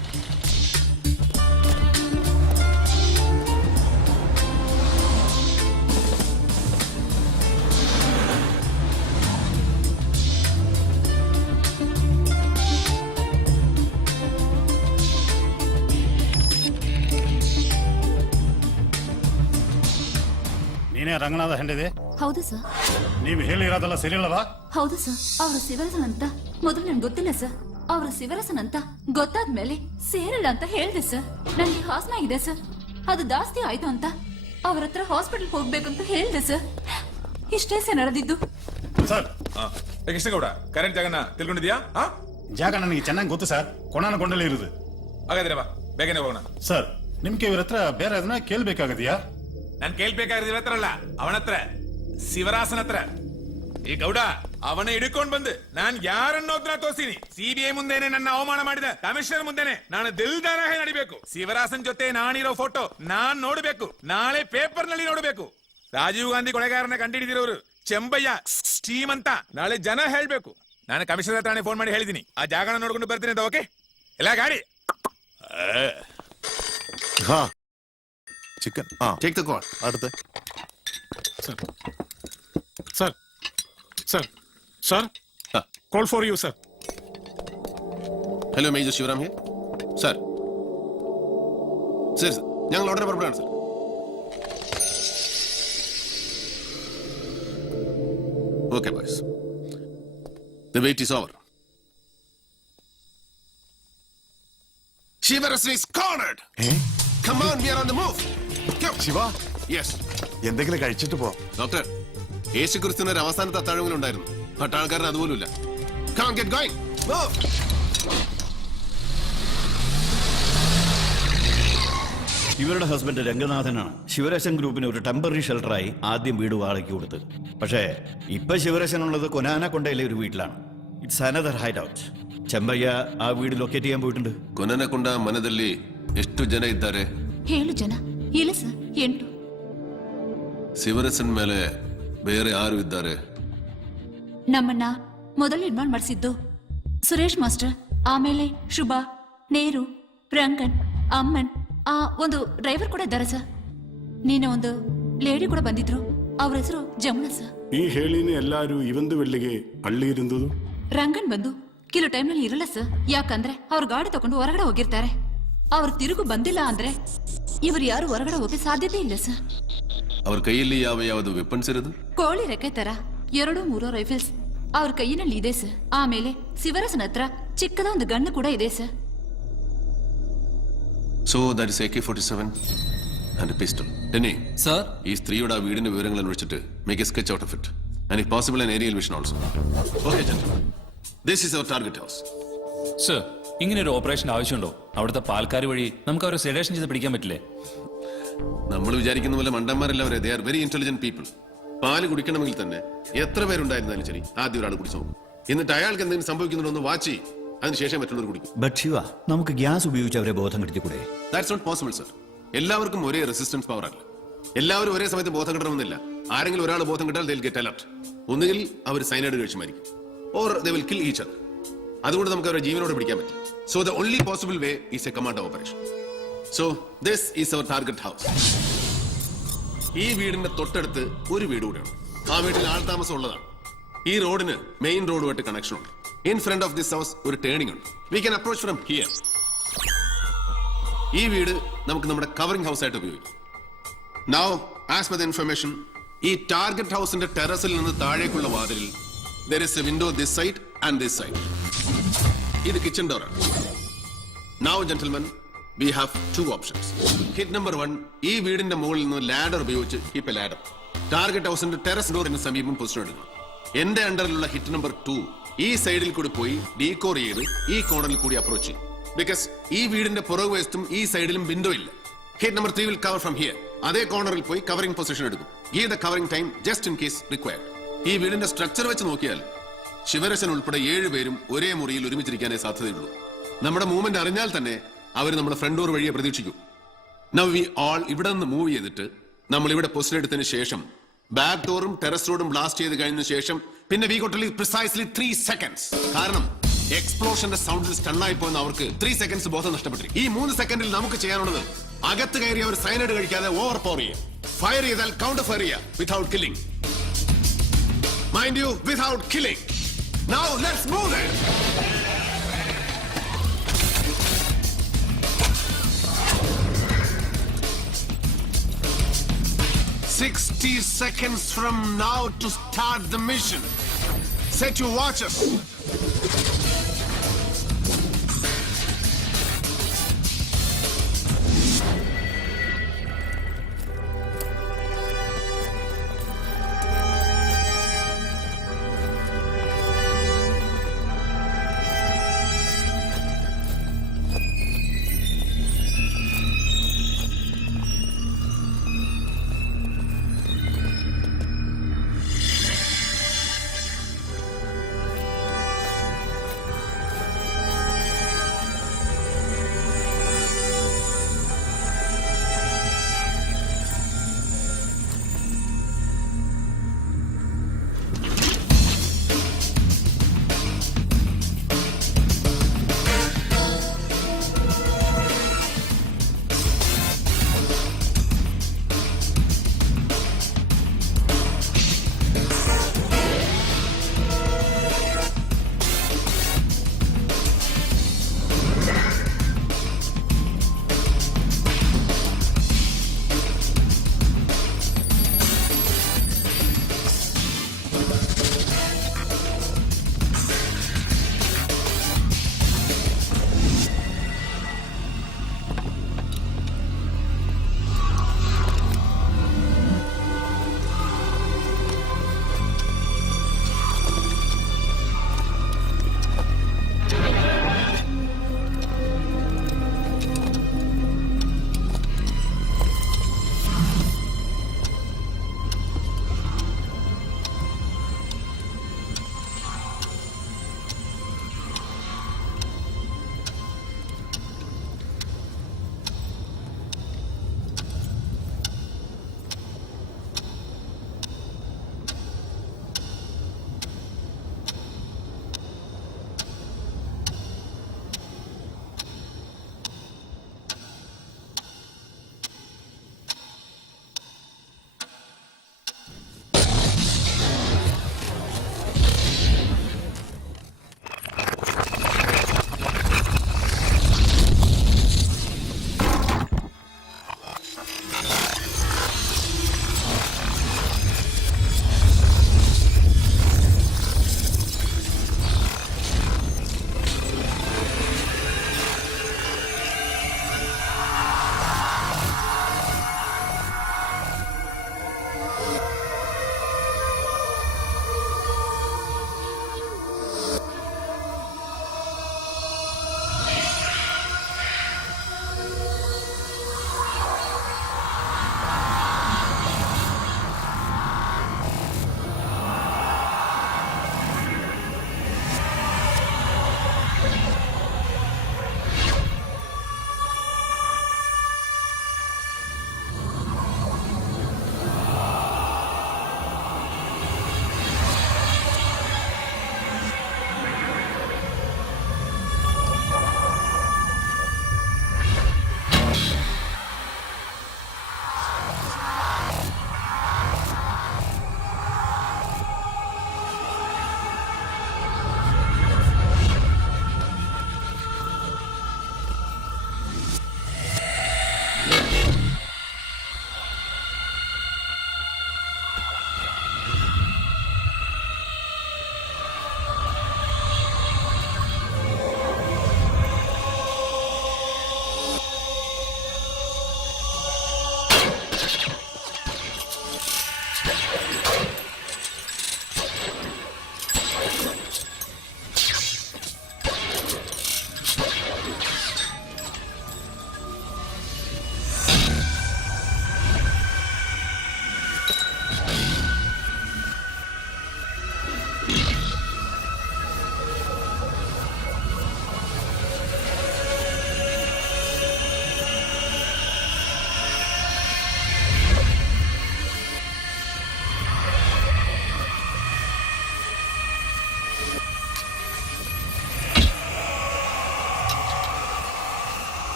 ಮನೆಯ ರಂಗನಾಥ ಹೆಂಡಿದೆ? ಹೌದು ಸರ್. ನೀವು ಹೇಳಿರೋದೆಲ್ಲ ಸರಿಯಲ್ಲವಾ? ಹೌದು ಸರ್. ಅವರ ಶಿವರಸನ್ ಅಂತ ಮೊದಲು ನನ್ಗೆ ಗೊತ್ತಿಲ್ಲ ಸರ್. ಅವರ ಶಿವರಸನ್ ಅಂತ ಗೊತ್ತಾದ್ಮೇಲೆ ಸೇರಲ್ಲ ಅಂತ ಹೇಳಿದೆ ಸರ್. ನನಗೆ ಹಾಸನ ಇದೆ ಸರ್, ಅದು ಜಾಸ್ತಿ ಆಯ್ತು ಅಂತ ಅವ್ರ ಹತ್ರ ಹಾಸ್ಪಿಟಲ್ ಹೋಗ್ಬೇಕಂತ ಹೇಳಿದೆ ಸರ್. ಇಷ್ಟೇ ಸರ್ ನಡೆದಿದ್ದು. ಸರ್, ಕೃಷ್ಣಗೌಡ, ಕರೆಂಟ್ ಜಾಗನ ತಿಳ್ಕೊಂಡಿದ್ಯಾ? ಜಾಗ ನನಗೆ ಚೆನ್ನಾಗಿ ಗೊತ್ತು ಸರ್. ಕೊಣನಗೊಂಡಲ್ಲಿ ಇರುದು. ಹಾಗಾದ್ರೆ ಬಾ, ಬೇಗನೆ ಹೋಗೋಣ. ಸರ್, ನಿಮ್ಗೆ ಇವ್ರ ಹತ್ರ ಬೇರೆ ಅದನ್ನ ಕೇಳ್ಬೇಕಾಗದ್ಯಾ? ನಾನ್ ಕೇಳ್ಬೇಕಾಗಿರೋದು ಇವ್ರ ಹತ್ರ ಅಲ್ಲ, ಅವನ ಹತ್ರ, ಶಿವರಾಸನ ಹತ್ರ. ಈ ಗೌಡ ಅವನ ಹಿಡ್ಕೊಂಡ್ ಬಂದು ನಾನ್ ಯಾರನ್ನೋದ್ರ ತೋರಿಸಿನಿ. ಸಿಬಿಐ ಮುಂದೆನೆ ನನ್ನ ಅವಮಾನ ಮಾಡಿದ ಕಮಿಷನರ್ ಮುಂದೆನೆ ನಾನು ದಿಲ್ದಾರ ನಡಿಬೇಕು. ಶಿವರಾಸನ್ ಜೊತೆ ನಾನಿರೋ ಫೋಟೋ ನಾನ್ ನೋಡ್ಬೇಕು, ನಾಳೆ ಪೇಪರ್ ನಲ್ಲಿ ನೋಡ್ಬೇಕು. ರಾಜೀವ್ ಗಾಂಧಿ ಕೊಲೆಗಾರನ ಕಂಡಿಡಿದಿರೋರು ಚೆಂಬಯ್ಯ ಸ್ಟೀಮ್ ಅಂತ ನಾಳೆ ಜನ ಹೇಳ್ಬೇಕು. ನಾನು ಕಮಿಷನರ್ ಹತ್ರನೇ ಫೋನ್ ಮಾಡಿ ಹೇಳಿದೀನಿ, ಆ ಜಾಗನ ನೋಡ್ಕೊಂಡು ಬರ್ತೀನಿ ಅಂತ. ಓಕೆ, ಎಲ್ಲ ಗಾಡಿ ചിക്കൻ ടേക്ക് ദ കോൾ. അടുത്ത് sir, sir, sir, call for you sir. Hello, major Sivaram here. Sir, sir, ഞങ്ങൾ ഉടനെ പുറപ്പെടാണ് sir. Okay boys, the wait is over. Shivarasana is cornered. Come on, we are on the move. Go. Shiva, Yes. എന്തെങ്കിലും കഴിച്ചിട്ട് പോ. Doctor, യേശുക്രിസ്തുവിന് ഒരു അവസാനത്തെ അത്താഴമെങ്കിലും ഉണ്ടായിരുന്നു. പട്ടാൾക്കാരന് അതുപോലുമില്ല. Come on, get going. Move. ഇവരുടെ ഹസ്ബൻഡ് രംഗനാഥനാണ് ശിവരസൻ ഗ്രൂപ്പിന് ഒരു ടെമ്പററി ഷെൽട്ടറായി ആദ്യം വീട് വാടകയ്ക്ക് കൊടുത്തത്. പക്ഷേ ഇപ്പൊ ശിവരസൻ ഉള്ളത് കൊനാനക്കൊണ്ടയിലെ ഒരു വീട്ടിലാണ്. It's another hideout. Chempayya ആ വീട് ലൊക്കേറ്റ് ചെയ്യാൻ പോയിട്ടുണ്ട്. ಕೊನನಕೊಂಡ ಮನದಲ್ಲಿ ಎಷ್ಟು ಜನ ಇದ್ದಾರೆ? 7 ಜನ. ಇಲ್ಲ ಸರ್, 8. ಶಿವರಸನ್ ಮೇಲೆ ಬೇರೆ ಯಾರು ಇದ್ದಾರೆ? ನಮ್ಮನ್ನ ಮೊದಲು ಇನ್ವಾಲ್ವ್ ಮಾಡಿಸಿದ್ದು ಸುರೇಶ್ ಮಾಸ್ಟರ್, ಆಮೇಲೆ ಶುಭಾ, ನೇರು, ರಂಗನ್, ಅಮ್ಮನ್, ಒಂದು ಡ್ರೈವರ್ ಕೂಡ ಇದ್ದಾರೆ ಸರ್. ನೀನು ಒಂದು ಲೇಡಿ ಕೂಡ ಬಂದಿದ್ರು, ಅವ್ರ ಹೆಸರು ಜಮುನಾ ಸರ್. ಈ ಹೇಳಿನ ಎಲ್ಲಾರು ಇವಂದು ವೆಳ್ಳಿಗೆ ಹಳ್ಳಿ ಇರಿಂದುದು. ರಂಗನ್ ಬಂದು ಕೆಲವು ಟೈಮ್ನಲ್ಲಿ ಇರಲ್ಲ ಸರ್. ಯಾಕಂದ್ರೆ ಅವ್ರ ಗಾಡಿ ತಗೊಂಡು ಹೊರಗಡೆ ಹೋಗಿರ್ತಾರೆ. ಅವ್ರು ತಿರುಗು ಬಂದಿಲ್ಲ ಅಂದ್ರೆ ಇವರು ಯಾರು ಹೊರಗಡೆ ಹೋಗಿ ಸಾಧ್ಯತೆ ಇಲ್ಲ ಸರ್. ಅವ್ರ ಕೈಯಲ್ಲಿ ಯಾವ್ದು ವೆಪನ್ಸ್ ಇರೋದು? ಕೋಳಿ ರೆಕ್ಕೆ ತರ 2-3 ರೈಫಲ್ಸ್ ಅವ್ರ ಕೈಯಿನಲ್ಲಿ ಇದೆ ಸರ್. ಆಮೇಲೆ ಶಿವರಸನ ಹತ್ರ ಚಿಕ್ಕದ ಒಂದು ಗಣ್ಣು ಕೂಡ ಇದೆ sir. So that is AK-47 and pistol. ടെന്നി സർ, ഈ സ്ത്രീയുടെ ആ വീടിന്റെ വിവരങ്ങൾ അന്വേഷിച്ചിട്ട് make a sketch out of it and if possible an aerial vision also. Okay gentlemen, this is our target house. Sir, ഇങ്ങനെ ഒരു ഓപ്പറേഷൻ ആവശ്യമുണ്ടോ? അവിടുത്തെ പാൽക്കാർ വഴി നമുക്ക് അവരെ സെഡേഷൻ ചെയ്ത് പിടിക്കാൻ പറ്റില്ലേ? നമ്മൾ വിചാരിക്കുന്ന പോലെ മണ്ടന്മാരല്ല. They are very intelligent people. പാല് കുടിക്കണമെങ്കിൽ തന്നെ എത്ര പേരുണ്ടായിരുന്നാലും ശരി ആദ്യം ഒരാൾ കുടിച്ചു നോക്കും. എന്നിട്ട് അയാൾക്ക് എന്തെങ്കിലും സംഭവിക്കുന്നുണ്ടോ എന്ന് വാച്ച് ചെയ്യും, അതിനുശേഷം മറ്റുള്ളവർ കുടിക്കും. ബട്ട് ശിവ, നമുക്ക് ഗ്യാസ് ഉപയോഗിച്ച് അവരെ ബോധം കെടുത്തിക്കൂടെ? That's not possible sir. എല്ലാവർക്കും ഒരേ റെസിസ്റ്റൻസ് പവർ അല്ല. എല്ലാവരും ഒരേ സമയത്ത് ബോധം കിട്ടണമെന്നില്ല. ആരെങ്കിലും ഒരാൾ ബോധം കിട്ടാൽ ദേ വിൽ ഗെറ്റ് അലർട്ട്. ഒന്നുകിൽ അവർ സൈനൈഡ് കഴിച്ച് മരിക്കും, or they will kill each other. അതുകൊണ്ട് നമുക്ക് അവരുടെ ജീവനോട് പിടിക്കാൻ പറ്റും. So the only possible way is a commando operation. So this is our target house. ഈ വീടിന്റെ തൊട്ടടുത്ത് ഒരു വീട് കൂടെയാണ്. ആ വീട്ടിൽ ആൾതാമസം ഉള്ളതാണ്. ഈ റോഡിന് മെയിൻ റോഡുമായിട്ട് കണക്ഷൻ ഉണ്ട്. In front of this house ഒരു ടേണിംഗ് ഉണ്ട്. We can approach from here. ഈ വീട് നമുക്ക് നമ്മുടെ കവറിംഗ് ഹൗസ് ആയിട്ട് ഉപയോഗിക്കാം. Now as per the information, ഈ ടാർഗറ്റ് ഹൗസിന്റെ ടെറസിൽ നിന്ന് താഴേക്കുള്ള വാതിലിൽ there is a window this side and this side. ഇത് കിച്ചൺ ഡോർ ആണ്. Now gentlemen, we have 2 options. Hit number 1, ഈ വീടിന്റെ മുകളിൽ നിന്ന് ലാഡർ ഉപയോഗിച്ച് കീപ്പ് എ ലാഡർ ടാർഗറ്റ് ഹൗസിന്റെ ടെറസ് ഡോറിന് സമീപം പൊസിഷൻ എടുക്കണം. എന്റെ അണ്ടറിലുള്ള ഹിറ്റ് നമ്പർ 2 ഈ സൈഡിൽ കൂടി പോയി ഡീകോർ ചെയ്ത് ഈ കോർണറിൽ കൂടി അപ്രോച്ച് ചെയ്യും. ബിക്കോസ് ഈ വീടിന്റെ പുറകുവശത്തും ഈ സൈഡിലും വിൻഡോ ഇല്ല. Hit number 3 will cover from here. അതേ കോർണറിൽ പോയി കവറിംഗ് പൊസിഷൻ എടുക്കും. Give the covering time just in case required. ഈ വീടിന്റെ സ്ട്രക്ചർ വെച്ച് നോക്കിയാൽ ശിവരസൻ ഉൾപ്പെടെ 7 പേരും ഒരേ മുറിയിൽ ഒരുമിച്ചിരിക്കാനേ സാധ്യതയുള്ളൂ. നമ്മുടെ മൂവ്മെന്റ് അറിഞ്ഞാൽ തന്നെ അവർ നമ്മുടെ ഫ്രണ്ട് ഡോർ വഴിയെ പ്രതീക്ഷിക്കും. നൗ വി ഓൾ ഇവിടെ നിന്ന് മൂവ് ചെയ്തിട്ട് നമ്മൾ ഇവിടെ പൊസിഷൻ എടുത്തതിന് ശേഷം ബാക്ക് ഡോറും ടെറസ് റോഡും ബ്ലാസ്റ്റ് ചെയ്ത് കഴിഞ്ഞ ശേഷം പിന്നെ വി ഗോട്ട് പ്രിസൈസ്ലി 3 seconds. കാരണം എക്സ്പ്ലോഷന്റെ സൗണ്ടിൽ സ്റ്റണ്ണായി പോകുന്ന അവർക്ക് 3 seconds ബോധം നഷ്ടപ്പെട്ടിരിക്കും. ഈ 3 സെക്കൻഡിൽ നമുക്ക് ചെയ്യാനുള്ളത് അകത്ത് കയറി അവർ സൈനൈഡ് കഴിക്കാതെ ഓവർ പവർ ചെയ്യുക. ഫയർ ചെയ്താൽ കൗണ്ടർ ഫയർ ചെയ്യുക without killing. Mind you, without killing. Now let's move there. 60 seconds from now to start the mission. Set your watches.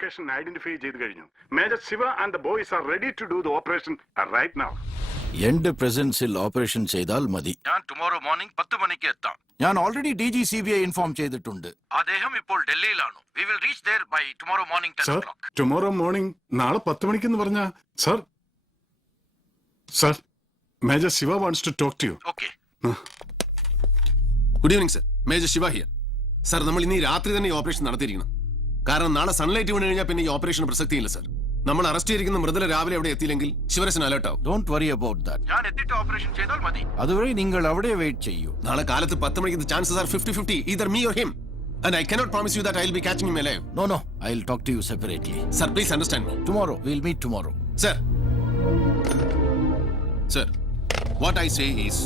Location identify ചെയ്ത് കഴിഞ്ഞു. Major Shiva and the boys are ready to do the operation right now. എന്റെ പ്രസൻസിൽ operation ചെയ്താൽ മതി. ഞാൻ tomorrow morning 10 മണിക്ക് എത്താം. ഞാൻ ഓൾറെഡി DG CBI ഇൻഫോം ചെയ്തിട്ടുണ്ട്. അദ്ദേഹം ഇപ്പോൾ ഡൽഹിയിലാണ്. We will reach there by tomorrow morning 10 സർ, o'clock. ടുമോറോ മോർണിംഗ് നാളെ 10 മണിക്കെന്ന് പറഞ്ഞ sir major Shiva wants to talk to you. Okay. Good evening sir, major Shiva here. Sir, നമ്മൾ ഇന്ന് ഈ രാത്രി തന്നെ ഈ ഓപ്പറേഷൻ നടത്തിയിരിക്കണം. കാരണം നാളെ സൺലൈറ്റ് വീണ് കഴിഞ്ഞാൽ പിന്നെ ഈ ഓപ്പറേഷൻ പ്രസക്തിയില്ല സർ. നമ്മൾ അറസ്റ്റ് ചെയ്തിരിക്കുന്ന മൃദുല രാവിലെ അവിടെ എത്തിയില്ലെങ്കിൽ ശിവരസൻ അലേർട്ട് ആവും. Don't worry about that. ഞാൻ എത്തിയിട്ട് ഓപ്പറേഷൻ ചെയ്താൽ മതി. അതുവരെ നിങ്ങൾ അവിടെ വെയിറ്റ് ചെയ്യൂ. നാളെ കാലത്ത് 10 മണിക്ക് chances are 50-50, either me or him. And I cannot promise you that I will be catching him alive. No, I'll talk to you separately. Sir, please understand me. Tomorrow, we'll meet tomorrow. Sir, what I say is,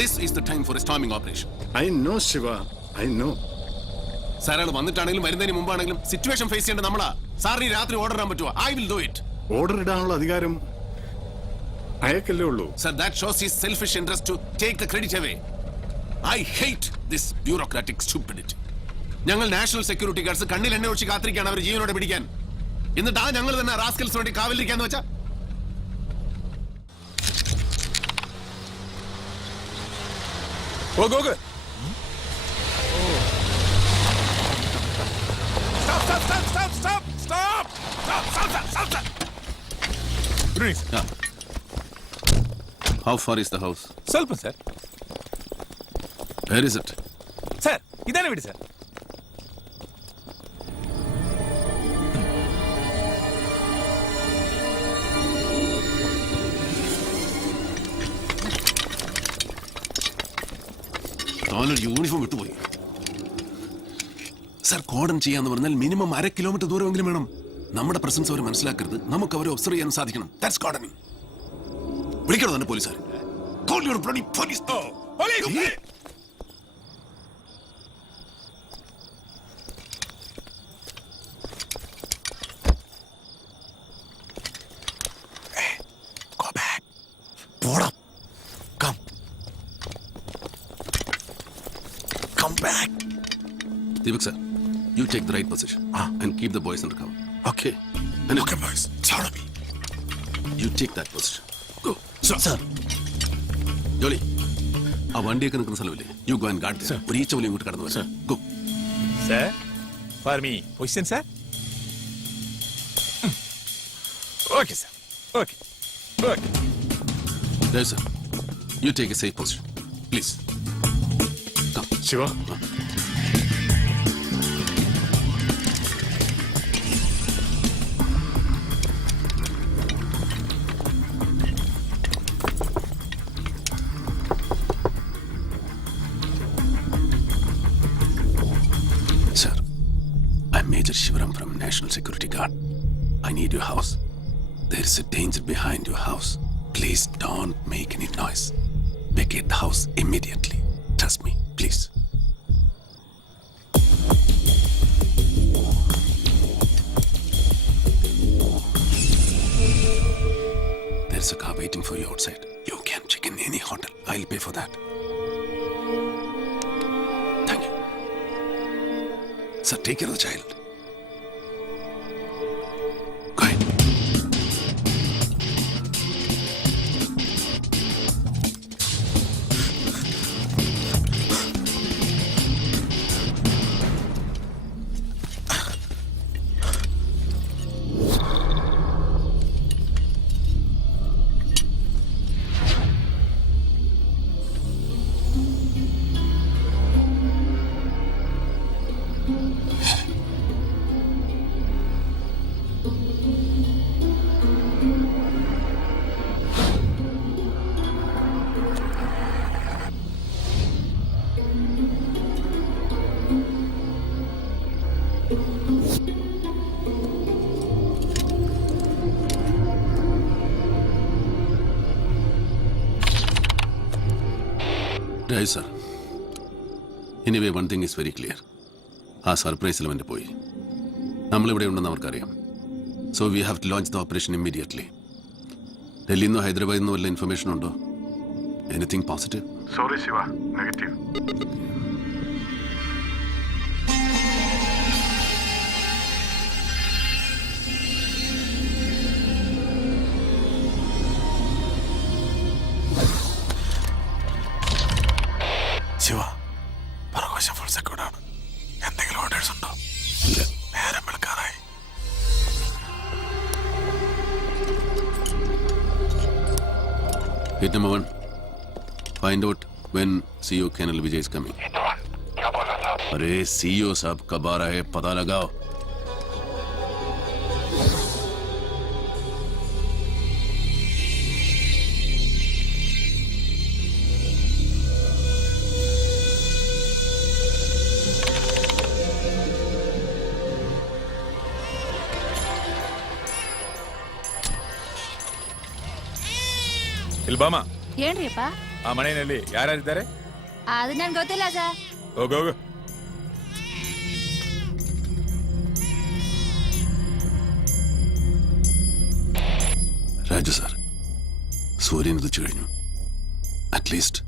this is the time for a storming operation. I know Shiva, I know. Sir, അയാൾ വന്നിട്ടാണെങ്കിലും വരുന്നതിന് മുമ്പാണെങ്കിലും situation face ചെയ്യേണ്ട നമ്മളാ. സാറിന് ഈ രാത്രി order ഇടാൻ പറ്റുമോ? I will do it. Order ഇടാനുള്ള അധികാരം അയക്കല്ലേ ഉള്ളൂ. Sir, that shows his selfish interest to take the credit away. I hate this bureaucratic stupidity. ഞങ്ങൾ നാഷണൽ സെക്യൂരിറ്റി ഗാർഡ്സ് കണ്ണിൽ എണ്ണ ഒഴിച്ച് കാത്തിരിക്കുകയാണ് അവർ ജീവനോടെ പിടിക്കാൻ. എന്നിട്ട് ഞങ്ങൾ തന്നെ റാസ്കൽസ് വേണ്ടി കാവലിരിക്കാന്ന് വെച്ചാ Go. Stop. Good evening, sir. How far is the house? ಸ್ವಲ್ಪ sir. Where is it? Sir, ಇದಾನೆ ಬಿಡಿ ಸರ್. താനൊരു യൂണിഫോം വിട്ടുപോയി. സർ, കോഡൺ ചെയ്യാന്ന് പറഞ്ഞാൽ മിനിമം 1/2 കിലോമീറ്റർ ദൂരമെങ്കിലും വേണം. നമ്മുടെ പ്രസൻസ് അവർ മനസ്സിലാക്കരുത്, നമുക്ക് അവരെ ഒബ്സർവ് ചെയ്യാൻ സാധിക്കണം. ദാറ്റ്സ് കോഡണിംഗ്. വിളിക്കണോ തന്നെ പോലീസുകാർ? Call your bloody police. Police! Go back. പോടാ. Come back. Deepak sir, you take the right position and keep the boys under cover. Okay. Okay, boys. Follow me. You take that position. Go. Sir. Jolly, ആ വണ്ടിയൊക്കെ നിൽക്കുന്ന സ്ഥലമില്ലേ? You go and guard there. ഒരു ഈച്ച പോലും ഇങ്ങോട്ട് കടന്നു വരാം. Go. Sir, for me, position, sir. Okay, sir. Okay. There, sir. You take a safe position. Please. Come. Shiva, Sir, I'm Major Shivaram from National Security Guard. I need your house. There is a danger behind your house. Please don't make any noise. Vacate the house immediately. Trust me, please. There's a car waiting for you outside. You can check in any hotel. I'll pay for that. Thank you. Sir, take care of the child. Go ahead. Right, sir. Anyway, one thing is very clear. ആ സർപ്രൈസിൽ അവൻ്റെ പോയി. നമ്മളിവിടെ ഉണ്ടെന്ന് അവർക്കറിയാം. So we have to launch the operation immediately. ഡൽഹിയിൽ നിന്നോ ഹൈദരാബാദിൽ നിന്നോ വല്ല ഇൻഫർമേഷൻ ഉണ്ടോ? Anything positive? Sorry Shiva, negative. ആവശ്യം ഫുൾ സെക്യൂർഡാണ്. എന്തെങ്കിലും ഓർഡേഴ്സ് ഉണ്ടോ? നേരം വെളുക്കാറായി. Hit number 1. Find out when CEO Colonel Vijay is coming. अरे CEO साहब कब आ रहा है पता लगाओ. ಇಲ್ಬಾಮ ಏನ್ರಿಯಪ್ಪ? ಆ ಮನೆಯಲ್ಲಿ ಯಾರ್ಯಾರಿದ್ದಾರೆ? ಅದು ನನ್ಗೆ ಗೊತ್ತಿಲ್ಲ ಸರ್. ಹೋಗು ಹೋಗು. രാജു സാർ, സൂര്യൻ ഉദിച്ചു കഴിഞ്ഞു. അറ്റ്ലീസ്റ്റ്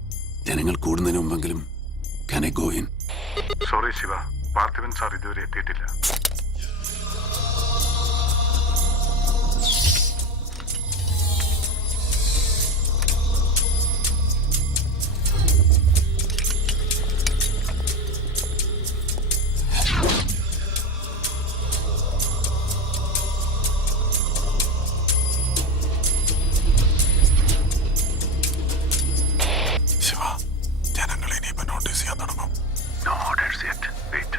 ജനങ്ങൾ കൂടുന്നതിന് മുമ്പെങ്കിലും can I go in? Sorry Siva, Parthivan sir ഇതുവരെ എത്തിയിട്ടില്ല. ശിവ, ജനങ്ങൾ ഇനിയിപ്പോ നോട്ടീസ് ചെയ്യാൻ തുടങ്ങും. No orders yet. Wait.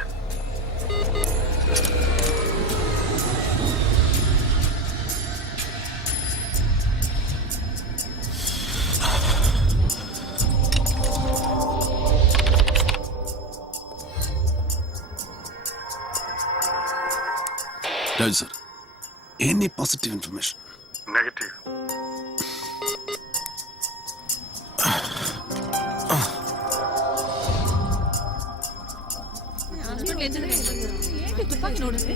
Raju sir, any positive information? Negative. ನೋಡ್ರಿ.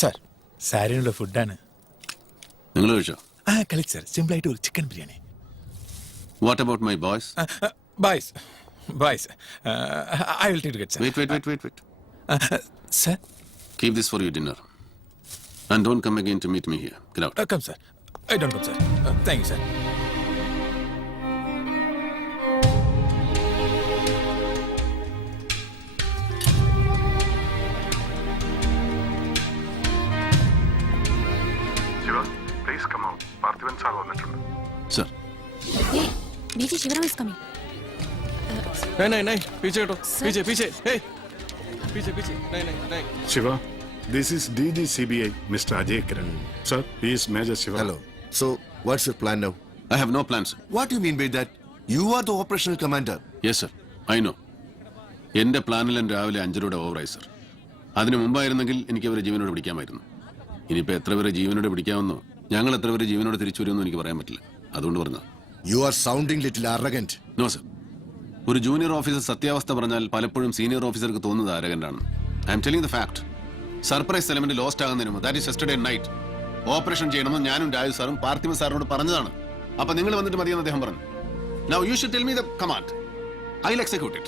സർ, സാരിനുള്ള ഫുഡാണ്. നിങ്ങൾ കഴിച്ചോ? കളിച്ച് സർ, സിമ്പിൾ ആയിട്ട് ഒരു chicken biryani. What about my boys? Boys, I will take it, sir. Wait. Sir? Keep this for your dinner. And don't come again to meet me here. Get out. Come, sir. I don't come, sir. Thank you, sir. Siva, please come out. Parthivan sir വന്നിട്ടുണ്ട്. Sir. Hey, DJ Shivaram is coming. नहीं पीछे हटो. पीछे. Hey. पीछे. नहीं. Shiva, this is DG CBI, Mr. Ajay Kiran. Sir, he is Major Shiva. Hello. So, what's your plan now? I have no plans. What do you mean by that? You are the operational commander. Yes, sir. I know. എന്റെ പ്ലാനിലും രാവിലെ 5 രൂപയുടെ ഓവറായി sir. അതിന് മുമ്പായിരുന്നെങ്കിൽ എനിക്ക് അവരെ ജീവനോട് പിടിക്കാമായിരുന്നു. ഇനിയിപ്പോൾ എത്ര പേരെ ജീവനോട് പിടിക്കാമെന്നോ ഞങ്ങൾ എത്ര പേരെ ജീവനോട് തിരിച്ചു വരുമെന്നോ എനിക്ക് പറയാൻ പറ്റില്ല. അതുകൊണ്ട് പറഞ്ഞു. You are sounding little arrogant. No sir. ഒരു ജൂനിയർ ഓഫീസർ സത്യാവസ്ഥ പറഞ്ഞാൽ പലപ്പോഴും സീനിയർ ഓഫീസർക്ക് തോന്നുന്നത് ആരകണ്ടാണ്. I am telling the fact. Surprise element lost ആകുന്നതിന് മുമ്പ്, that is yesterday night, operation ചെയ്യണമെന്ന് ഞാനും രാജു സാറും പാർത്ഥിവ സാറിനോട് പറഞ്ഞതാണ്. അപ്പൊ നിങ്ങൾ വന്നിട്ട് മതിയെന്ന് അദ്ദേഹം പറഞ്ഞു. Now you should tell me the command. I'll execute it.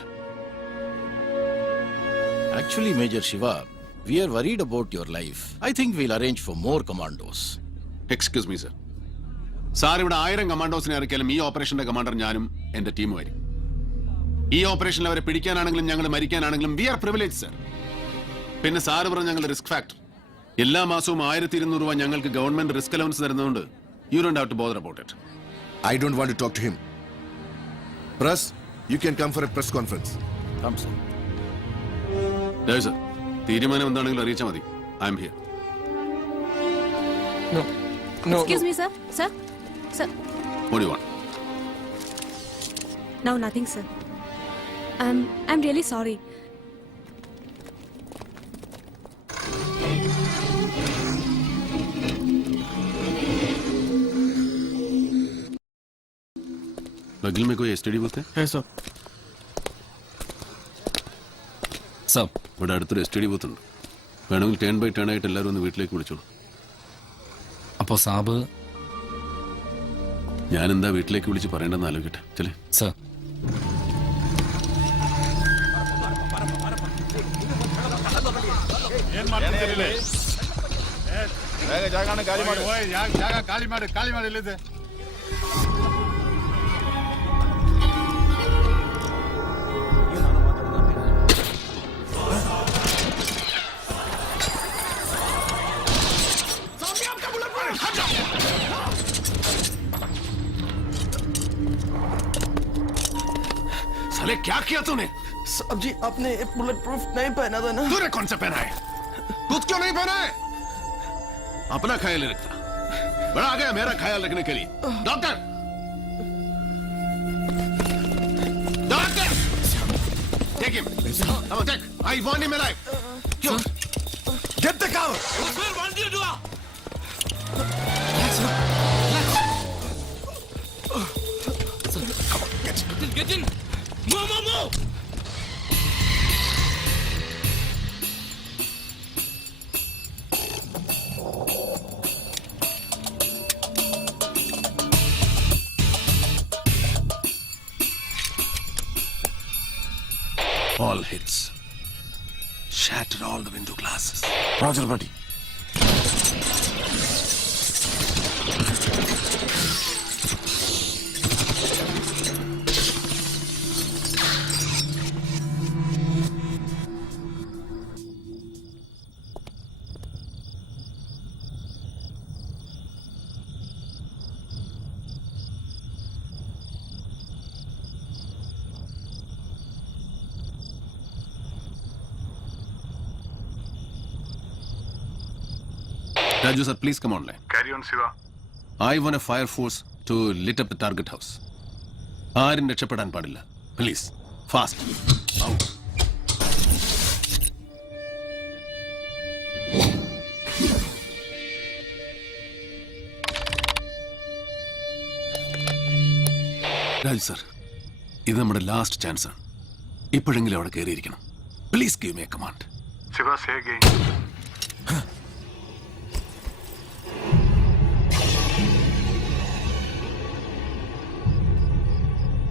Actually, Major Shiva, we are worried about your life. I think we'll arrange for more commandos. Excuse me, sir. Sir ഇവിടെ 1000 കമാൻഡോസിനെ ഇറക്കിയാലും ഈ ഓപ്പറേഷന്റെ കമാൻഡർ ഞാനും എന്റെ ടീമുമായിരിക്കും. ഈ ഓപ്പറേഷനിൽ അവരെ പിടിക്കാനാണെങ്കിലും ഞങ്ങൾ മരിക്കാനാണെങ്കിലും we are privilege sir. പിന്നെ സാറ് പറഞ്ഞ ഞങ്ങളുടെ റിസ്ക് ഫാക്ടർ. എല്ലാ മാസവും 1200 രൂപ ഞങ്ങൾക്ക് ഗവൺമെന്റ് റിസ്ക് അലവൻസ് തരുന്നതുകൊണ്ട് you don't have to bother about it. I don't want to talk to him. Press, you can come for a press conference. Come, sir. Sir, തീരുമാനം എന്താണെങ്കിലും അറിയിച്ചാൽ മതി. I am here. Excuse me, sir. Sir? Sir? What do you want? No, nothing, sir. I'm really sorry. बगल में कोई STD booth है sir. സാബ്, ഇവിടെ അടുത്തൊരു എസ് ടി ഡി ബൂത്ത് ഉണ്ട്. വേണമെങ്കിൽ ടേൺ ബൈ ടേൺ ആയിട്ട് എല്ലാവരും ഒന്ന് വീട്ടിലേക്ക് വിളിച്ചോളൂ. അപ്പോ സാബ് ഞാൻ എന്താ വീട്ടിലേക്ക് വിളിച്ച് പറയേണ്ടെന്ന് ആലോചിക്കട്ടെ. ചെല്ലേ സർ. साले क्या किया तूने? साहब जी, आपने बुलेट प्रूफ नहीं पहना था ना? तूने कौन सा पहना है? खुद क्यों नहीं पहना है? अपना ख्याल नहीं रखता. बड़ा आ गया मेरा ख्याल रखने के लिए. Doctor, doctor, take him. Come on, take. I want him alive. Get the cow! Get in. Move. All hits. Shatter all the window glasses. Roger, buddy. Raju sir, please come online. Carry on, Siva. I want a fire force to lit up the target house. ആരും രക്ഷപ്പെടാൻ പാടില്ല. Please, fast. Out. Raju sir, ഇത് നമ്മുടെ last chance ആണ്. ഇപ്പോഴെങ്കിലും അവിടെ കയറിയിരിക്കണം. Please give me a command. Siva, say again.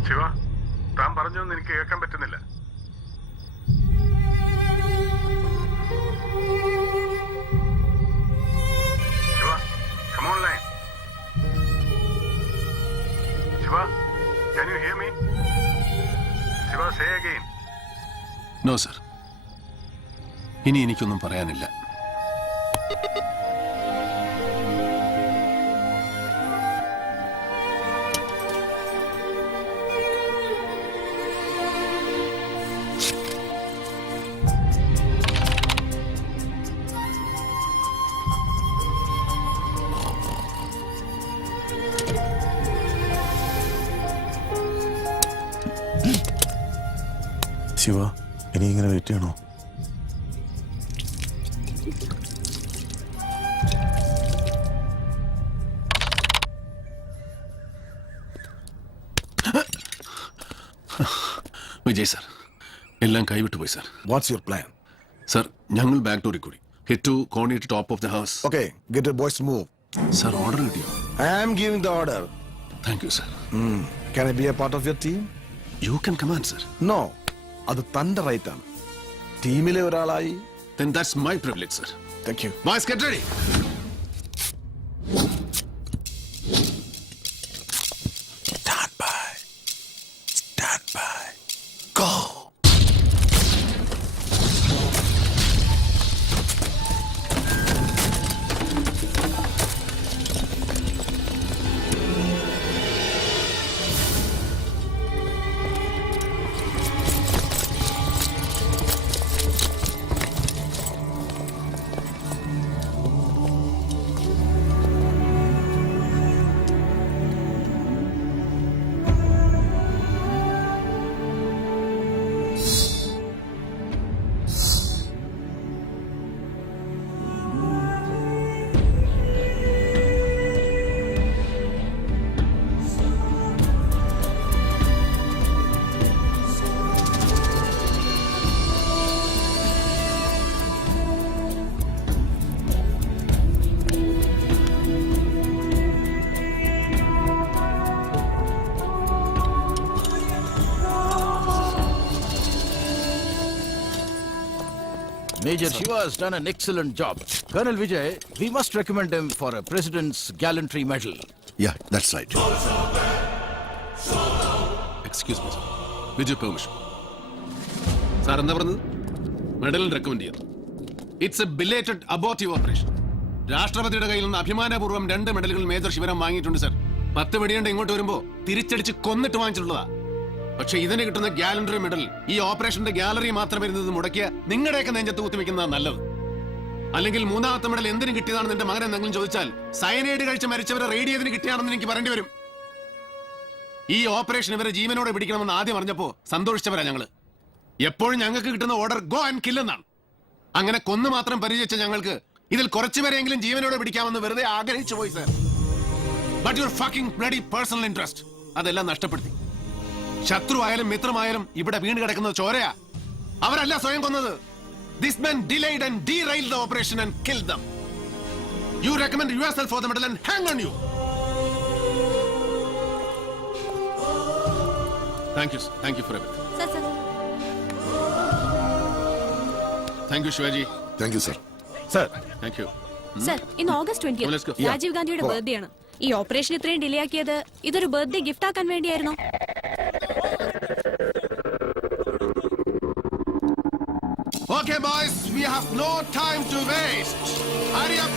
Siva, താൻ പറഞ്ഞൊന്നും എനിക്ക് കേൾക്കാൻ പറ്റുന്നില്ല. Siva, come online. Siva, can you hear me? Siva, say again. No sir, ഇനി എനിക്കൊന്നും പറയാനില്ല. ശിവ, ഇനി ഇങ്ങനെ വെയിറ്റ് ചെയ്യണോ? വിജയ് സർ, എല്ലാം കൈവിട്ടു പോയി sir. What's your plan? Sir, ഞങ്ങൾ ബാക്ക് ഡോറിൽ കൂടി hit to corner top of the house. Okay, get your boys to move. Sir, order കിട്ടിയോ? I am giving the order. Thank you sir. Can I be a part of your team? You can command sir. No, അത് തന്റെ right ആണ്. ടീമിലെ ഒരാളായി. Then that's my privilege, sir. Thank you. Boys, get ready. Major Shiva has done an excellent job. Colonel Vijay, we must recommend him for a President's Gallantry Medal. Yeah, that's right. Excuse me sir, with your permission. Sir എന്താ പറഞ്ഞത്? Medal recommend ചെയ്യുന്നു. It's A belated abortive operation. രാഷ്ട്രപതിയുടെ കയ്യിൽ നിന്ന് അഭിമാനപൂർവ്വം 2 മെഡലുകൾ major Shivaram വാങ്ങിയിട്ടുണ്ട് sir. 10 വെടിയുണ്ട് ഇങ്ങോട്ട് വരുമ്പോ തിരിച്ചടിച്ച് കൊന്നിട്ട് വാങ്ങിച്ചിട്ടുള്ളതാ. പക്ഷെ ഇതിന് കിട്ടുന്ന ഗാലണ്ടറി മെഡൽ ഈ ഓപ്പറേഷന്റെ ഗാലറി മാത്രം വരുന്നത് മുടക്കിയ നിങ്ങളുടെയൊക്കെ നെഞ്ചത്ത് കുത്തിവെക്കുന്നതാണ് നല്ലത്. അല്ലെങ്കിൽ 3ാമത്തെ മെഡൽ എന്തിനു കിട്ടിയതാണെന്ന് എന്റെ മകൻ എന്തെങ്കിലും ചോദിച്ചാൽ സയനൈഡ് കഴിച്ച് മരിച്ചവരെ റെയ്ഡ് ചെയ്തതിന് കിട്ടിയാണെന്ന് എനിക്ക് പറയേണ്ടി വരും. ഈ ഓപ്പറേഷൻ ഇവരെ ജീവനോടെ പിടിക്കണമെന്ന് ആദ്യം അറിഞ്ഞപ്പോ സന്തോഷിച്ചവരാ ഞങ്ങള്. എപ്പോഴും ഞങ്ങൾക്ക് കിട്ടുന്ന ഓർഡർ ഗോ ആൻഡ് കിൽ എന്നാണ്. അങ്ങനെ കൊന്നു മാത്രം പരിചയിച്ച ഞങ്ങൾക്ക് ഇതിൽ കുറച്ചുപേരെങ്കിലും ജീവനോടെ പിടിക്കാമെന്ന് വെറുതെ ആഗ്രഹിച്ചു പോയി sir. But your fucking bloody personal interest അതെല്ലാം നഷ്ടപ്പെടുത്തി. ശത്രു ആയാലും മിത്രമായാലും ഇവിടെ വീണ് കിടക്കുന്നത് ചോരയാ. അവരല്ല സ്വയം കൊന്നത്. This man delayed and derailed the operation and killed them. You recommend yourself for the medal and hang on you. Thank you, sir. Thank you for everything. Sir sir Thank you, Shivaji. Thank you sir. Thank you. Sir ഇന്ന് August 20th Let's go. Rajiv ഗാന്ധിയുടെ birthday ആണ്. ഈ operation ഇത്രയും delay ആക്കിയത് ഇതൊരു birthday gift ആക്കാൻ വേണ്ടിയായിരുന്നു. Okay, boys, we have no time to waste. Hurry up.